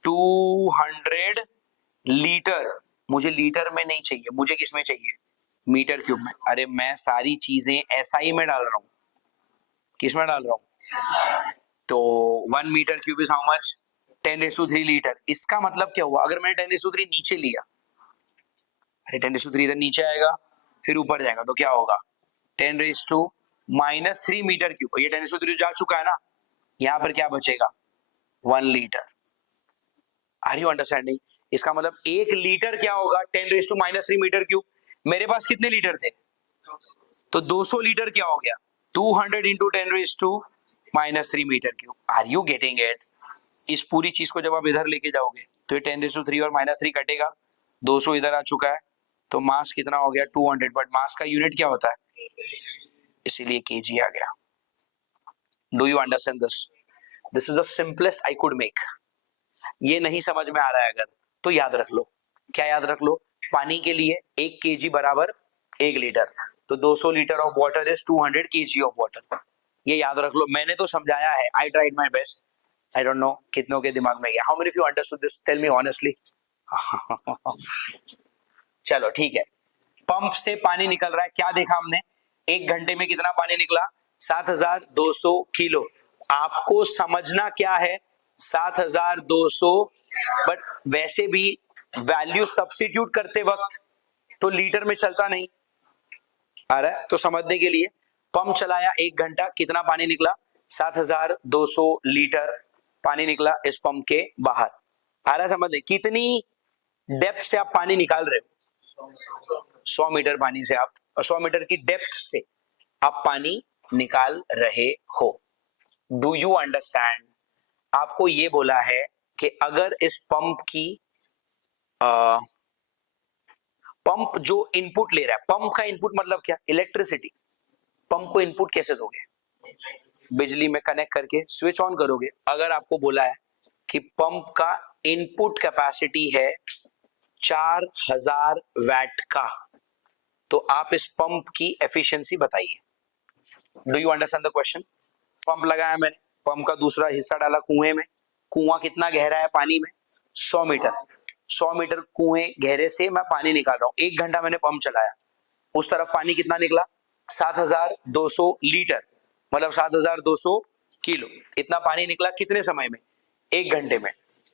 200 लीटर. मुझे लीटर में नहीं चाहिए, मुझे किस में चाहिए? मीटर क्यूब में. अरे मैं सारी चीजें SI में डाल रहा हूं. किस में डाल रहा हूं? तो 1 metre cube is how much? 10⁻³ litre. इसका मतलब क्या हुआ? अगर मैंने 10⁻³ नीचे लिया, अरे 10⁻³ इधर नीचे आएगा, फिर ऊपर जाएगा, तो क्या होगा? 10⁻³ मीटर क्यूब. ये 10⁻³ जा चुका है ना, यहां पर क्या बचेगा? 1 लीटर. Are you understanding? इसका मतलब 1 लीटर क्या होगा? 10⁻³ मीटर क्यूब. मेरे पास कितने लीटर थे? तो 200 लीटर क्या हो गया? 200 into 10⁻³ metre cube. Are you getting it? इस पूरी चीज को जब आप इधर लेके जाओगे तो ये 10⁻³ और -3 कटेगा, 200 इधर आ चुका है, तो मास कितना हो गया? 200. बट मास का यूनिट क्या होता है? इसीलिए केजी आ गया. Do you understand this? This is the simplest I could make. ये नहीं समझ में आ रहा है अगर, तो याद रख लो. क्या याद रख लो? पानी के लिए 1 kg बराबर 1 लीटर, तो 200 litre of water is 200 kg of water. ये याद रख लो. मैंने तो समझाया है, I tried my best. I don't know कितनों के दिमाग में गया. How many of you understood this? Tell me honestly. चलो ठीक है. पंप से पानी निकल रहा है, क्या देखा हमने? 1 घंटे में कितना पानी निकला? 7200 किलो. आपको समझना क्या है? 7200. बट वैसे भी वैल्यू सब्स्टिट्यूट करते वक्त तो लीटर में चलता नहीं आ रहा है, तो समझने के लिए पंप चलाया 1 घंटा, कितना पानी निकला? 7200 लीटर पानी निकला इस पंप के बाहर. आ रहा है समझने? कितनी डेप्थ से आप पानी निकाल रहे हो? 100 मीटर पानी से आप 100 मीटर की डेप्थ से आप पानी निकाल रहे हो. Do you understand? आपको ये बोला है कि अगर इस पंप की पंप जो इनपुट ले रहा है, पंप का इनपुट मतलब क्या? इलेक्ट्रिसिटी. पंप को इनपुट कैसे दोगे? बिजली में कनेक्ट करके स्विच ऑन करोगे. अगर आपको बोला है कि पंप का इनपुट कैपेसिटी है 4000 वैट का, तो आप इस पंप की एफिशिएंसी बताइए. Do you understand the question? Pump लगाया मैंने, पंप का दूसरा हिस्सा डाला कुएं में. कुआं कितना गहरा है पानी में? 100 मीटर. 100 मीटर कुएं गहरे से मैं पानी निकाल रहा हूं. 1 घंटा मैंने पंप चलाया, उस तरफ पानी कितना निकला? 7200 लीटर, मतलब 7200 किलो. इतना पानी निकला कितने समय में? 1 घंटे में.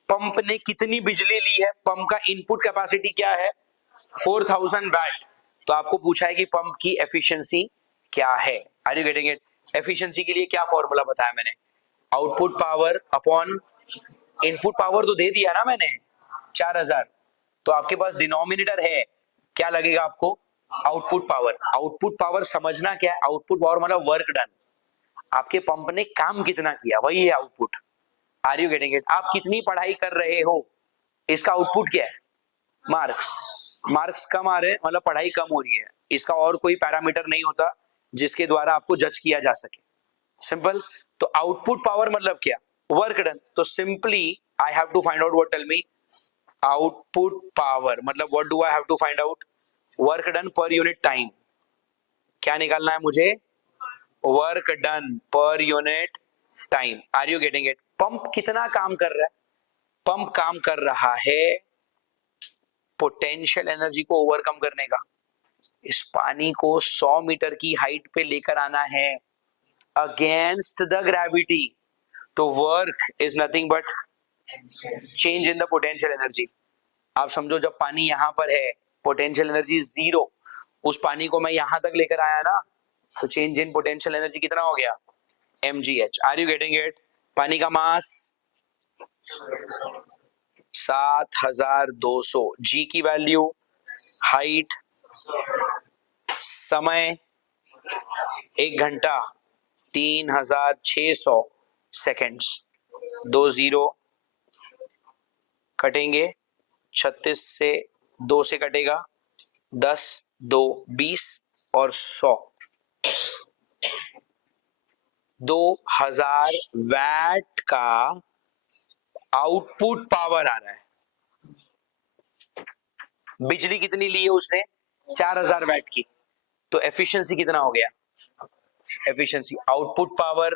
पंप ने कितनी बिजली ली है? पंप का इनपुट कैपेसिटी क्या है? 4000 वैट. तो आपको पूछा है कि पंप की एफिशिएंसी क्या है. Are you getting it? Efficiency के लिए क्या फॉर्मूला बताया मैंने? Output power upon input power. तो दे दिया ना मैंने 4000. तो आपके पास डिनोमिनेटर है, क्या लगेगा आपको? Output power. आउटपुट पावर समझना क्या है? आउटपुट पावर मतलब वर्क डन. आपके पंप ने काम कितना किया, वही है output. Are you getting it? आप कितनी पढ़ाई कर रहे हो, इसका आउटपुट क्या है? मार्क्स. मार्क्स कम आ रहे हैं मतलब पढ़ाई कम हो रही है. इसका और कोई पैरामीटर नहीं होता जिसके द्वारा आपको जज किया जा सके. सिंपल. तो आउटपुट पावर मतलब क्या? Work done. तो simply I have to find out. What? Tell me. Output power मतलब what do I have to find out? Work done per unit time. क्या निकालना है मुझे? Work done per unit time. Are you getting it? Pump कितना काम कर रहा है? पंप काम कर रहा है पोटेंशियल एनर्जी को ओवरकम करने का। इस पानी को 100 मीटर की हाइट पे लेकर आना है अगेंस्ट द ग्रेविटी, तो work is nothing but change in the potential energy. आप समझो जब पानी यहां पर है, पोटेंशियल एनर्जी 0, उस पानी को मैं यहां तक लेकर आया ना, तो चेंज इन पोटेंशियल एनर्जी कितना हो गया? mgh। Are you getting it? पानी का मास 7200, g की वैल्यू, हाइट, समय 1 घंटा 3600 सेकेंड्स, 2 0 कटेंगे, 36 से 2 से कटेगा, 10 2 20 और 100, 2000 वैट का आउटपुट पावर आ रहा है। बिजली कितनी ली है उसने? 4000 वैट की, तो एफिशिएंसी कितना हो गया? Efficiency output power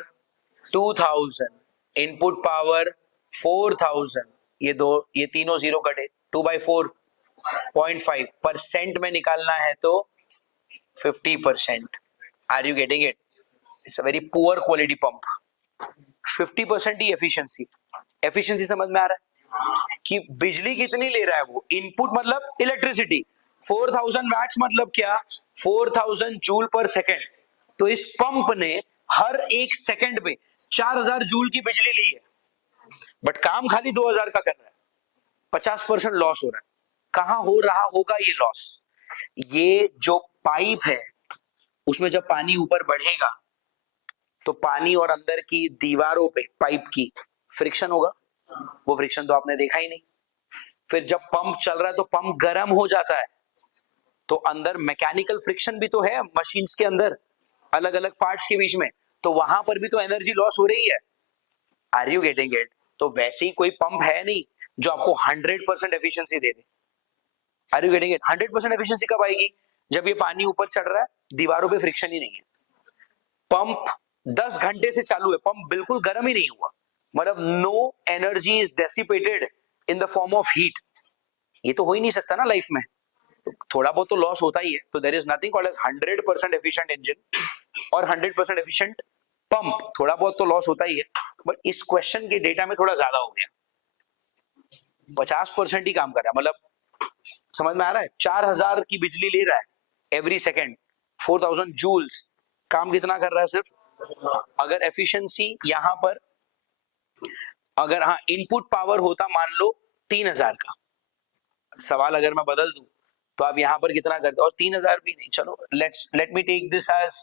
2000, input power 4000, ये तीनों 0 कटे, 2/4 0.5% में निकालना है तो 50%। Are you getting it? It's a very poor quality pump. 50% ही एफिशिएंसी। एफिशिएंसी समझ में आ रहा है कि बिजली कितनी ले रहा है वो? इनपुट मतलब इलेक्ट्रिसिटी, 4000 वैट्स मतलब क्या? 4000 जूल पर सेकेंड। तो इस पंप ने हर 1 सेकेंड में 4000 जूल की बिजली ली है, बट काम खाली 2000 का कर रहा है। 50% लॉस हो रहा है। कहां हो रहा होगा ये लॉस? ये जो पाइप है उसमें जब पानी ऊपर बढ़ेगा तो पानी और अंदर की दीवारों पे पाइप की फ्रिक्शन होगा। वो फ्रिक्शन तो आपने देखा ही नहीं। फिर जब पंप चल रहा है तो पंप गर्म हो जाता है, तो अंदर मैकेनिकल फ्रिक्शन भी तो है मशीन्स के अंदर, अलग अलग पार्ट्स के बीच में, तो वहां पर भी तो एनर्जी लॉस हो रही है। Are you getting it? तो वैसे ही कोई पंप है नहीं जो आपको 100% एफिशिएंसी दे दे। Are you getting it? 100% efficiency कब आएगी? जब ये पानी ऊपर चढ़ रहा है, दीवारों पे फ्रिक्शन ही नहीं है, पंप 10 घंटे से चालू है, पंप बिल्कुल गर्म ही नहीं हुआ, मतलब no energy is dissipated in the form of heat. ये तो हो ही नहीं सकता ना लाइफ में, तो थोड़ा बहुत तो लॉस होता ही है। तो there is nothing called as 100% efficient engine और 100% एफिशिएंट पंप। थोड़ा बहुत तो लॉस होता ही है, बट इस क्वेश्चन के डेटा में थोड़ा ज्यादा हो गया। 50% ही काम कर रहा है, मतलब समझ में आ रहा है? 4000 की बिजली ले रहा है एवरी सेकेंड, 4000 जूल्स, काम कितना कर रहा है सिर्फ। अगर एफिशिएंसी यहां पर, अगर हाँ इनपुट पावर होता मान लो 3000 का, सवाल अगर मैं बदल दूं तो आप यहां पर कितना करते? और 3000 भी नहीं, चलो let me take this as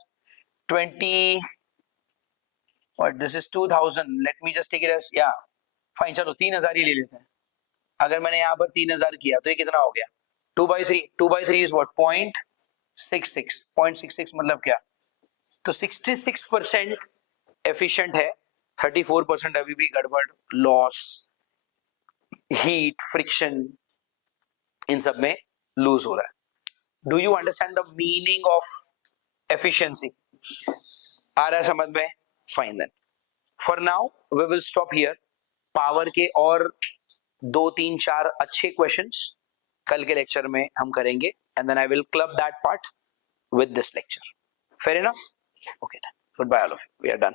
20, और this is 2000, let me just take it as, या फाइन, चलो 3000 ही ले लेते हैं। अगर मैंने यहाँ पर 3000 किया तो ये कितना हो गया? 2/3, 2/3 इज व्हाट? 0.66, 0.66 मतलब क्या? तो 66% एफिशिएंट है, 34% अभी भी गड़बड़, लॉस, हीट, फ्रिक्शन, इन सब में लूज हो रहा है। Do you understand the meaning of efficiency? आ रहा है समझ में? Fine then, for now we will stop here. Power के और 2 3 4 अच्छे क्वेश्चंस कल के लेक्चर में हम करेंगे, and then I will club that part with this lecture. Fair enough? Okay then, good bye all of you, we are done.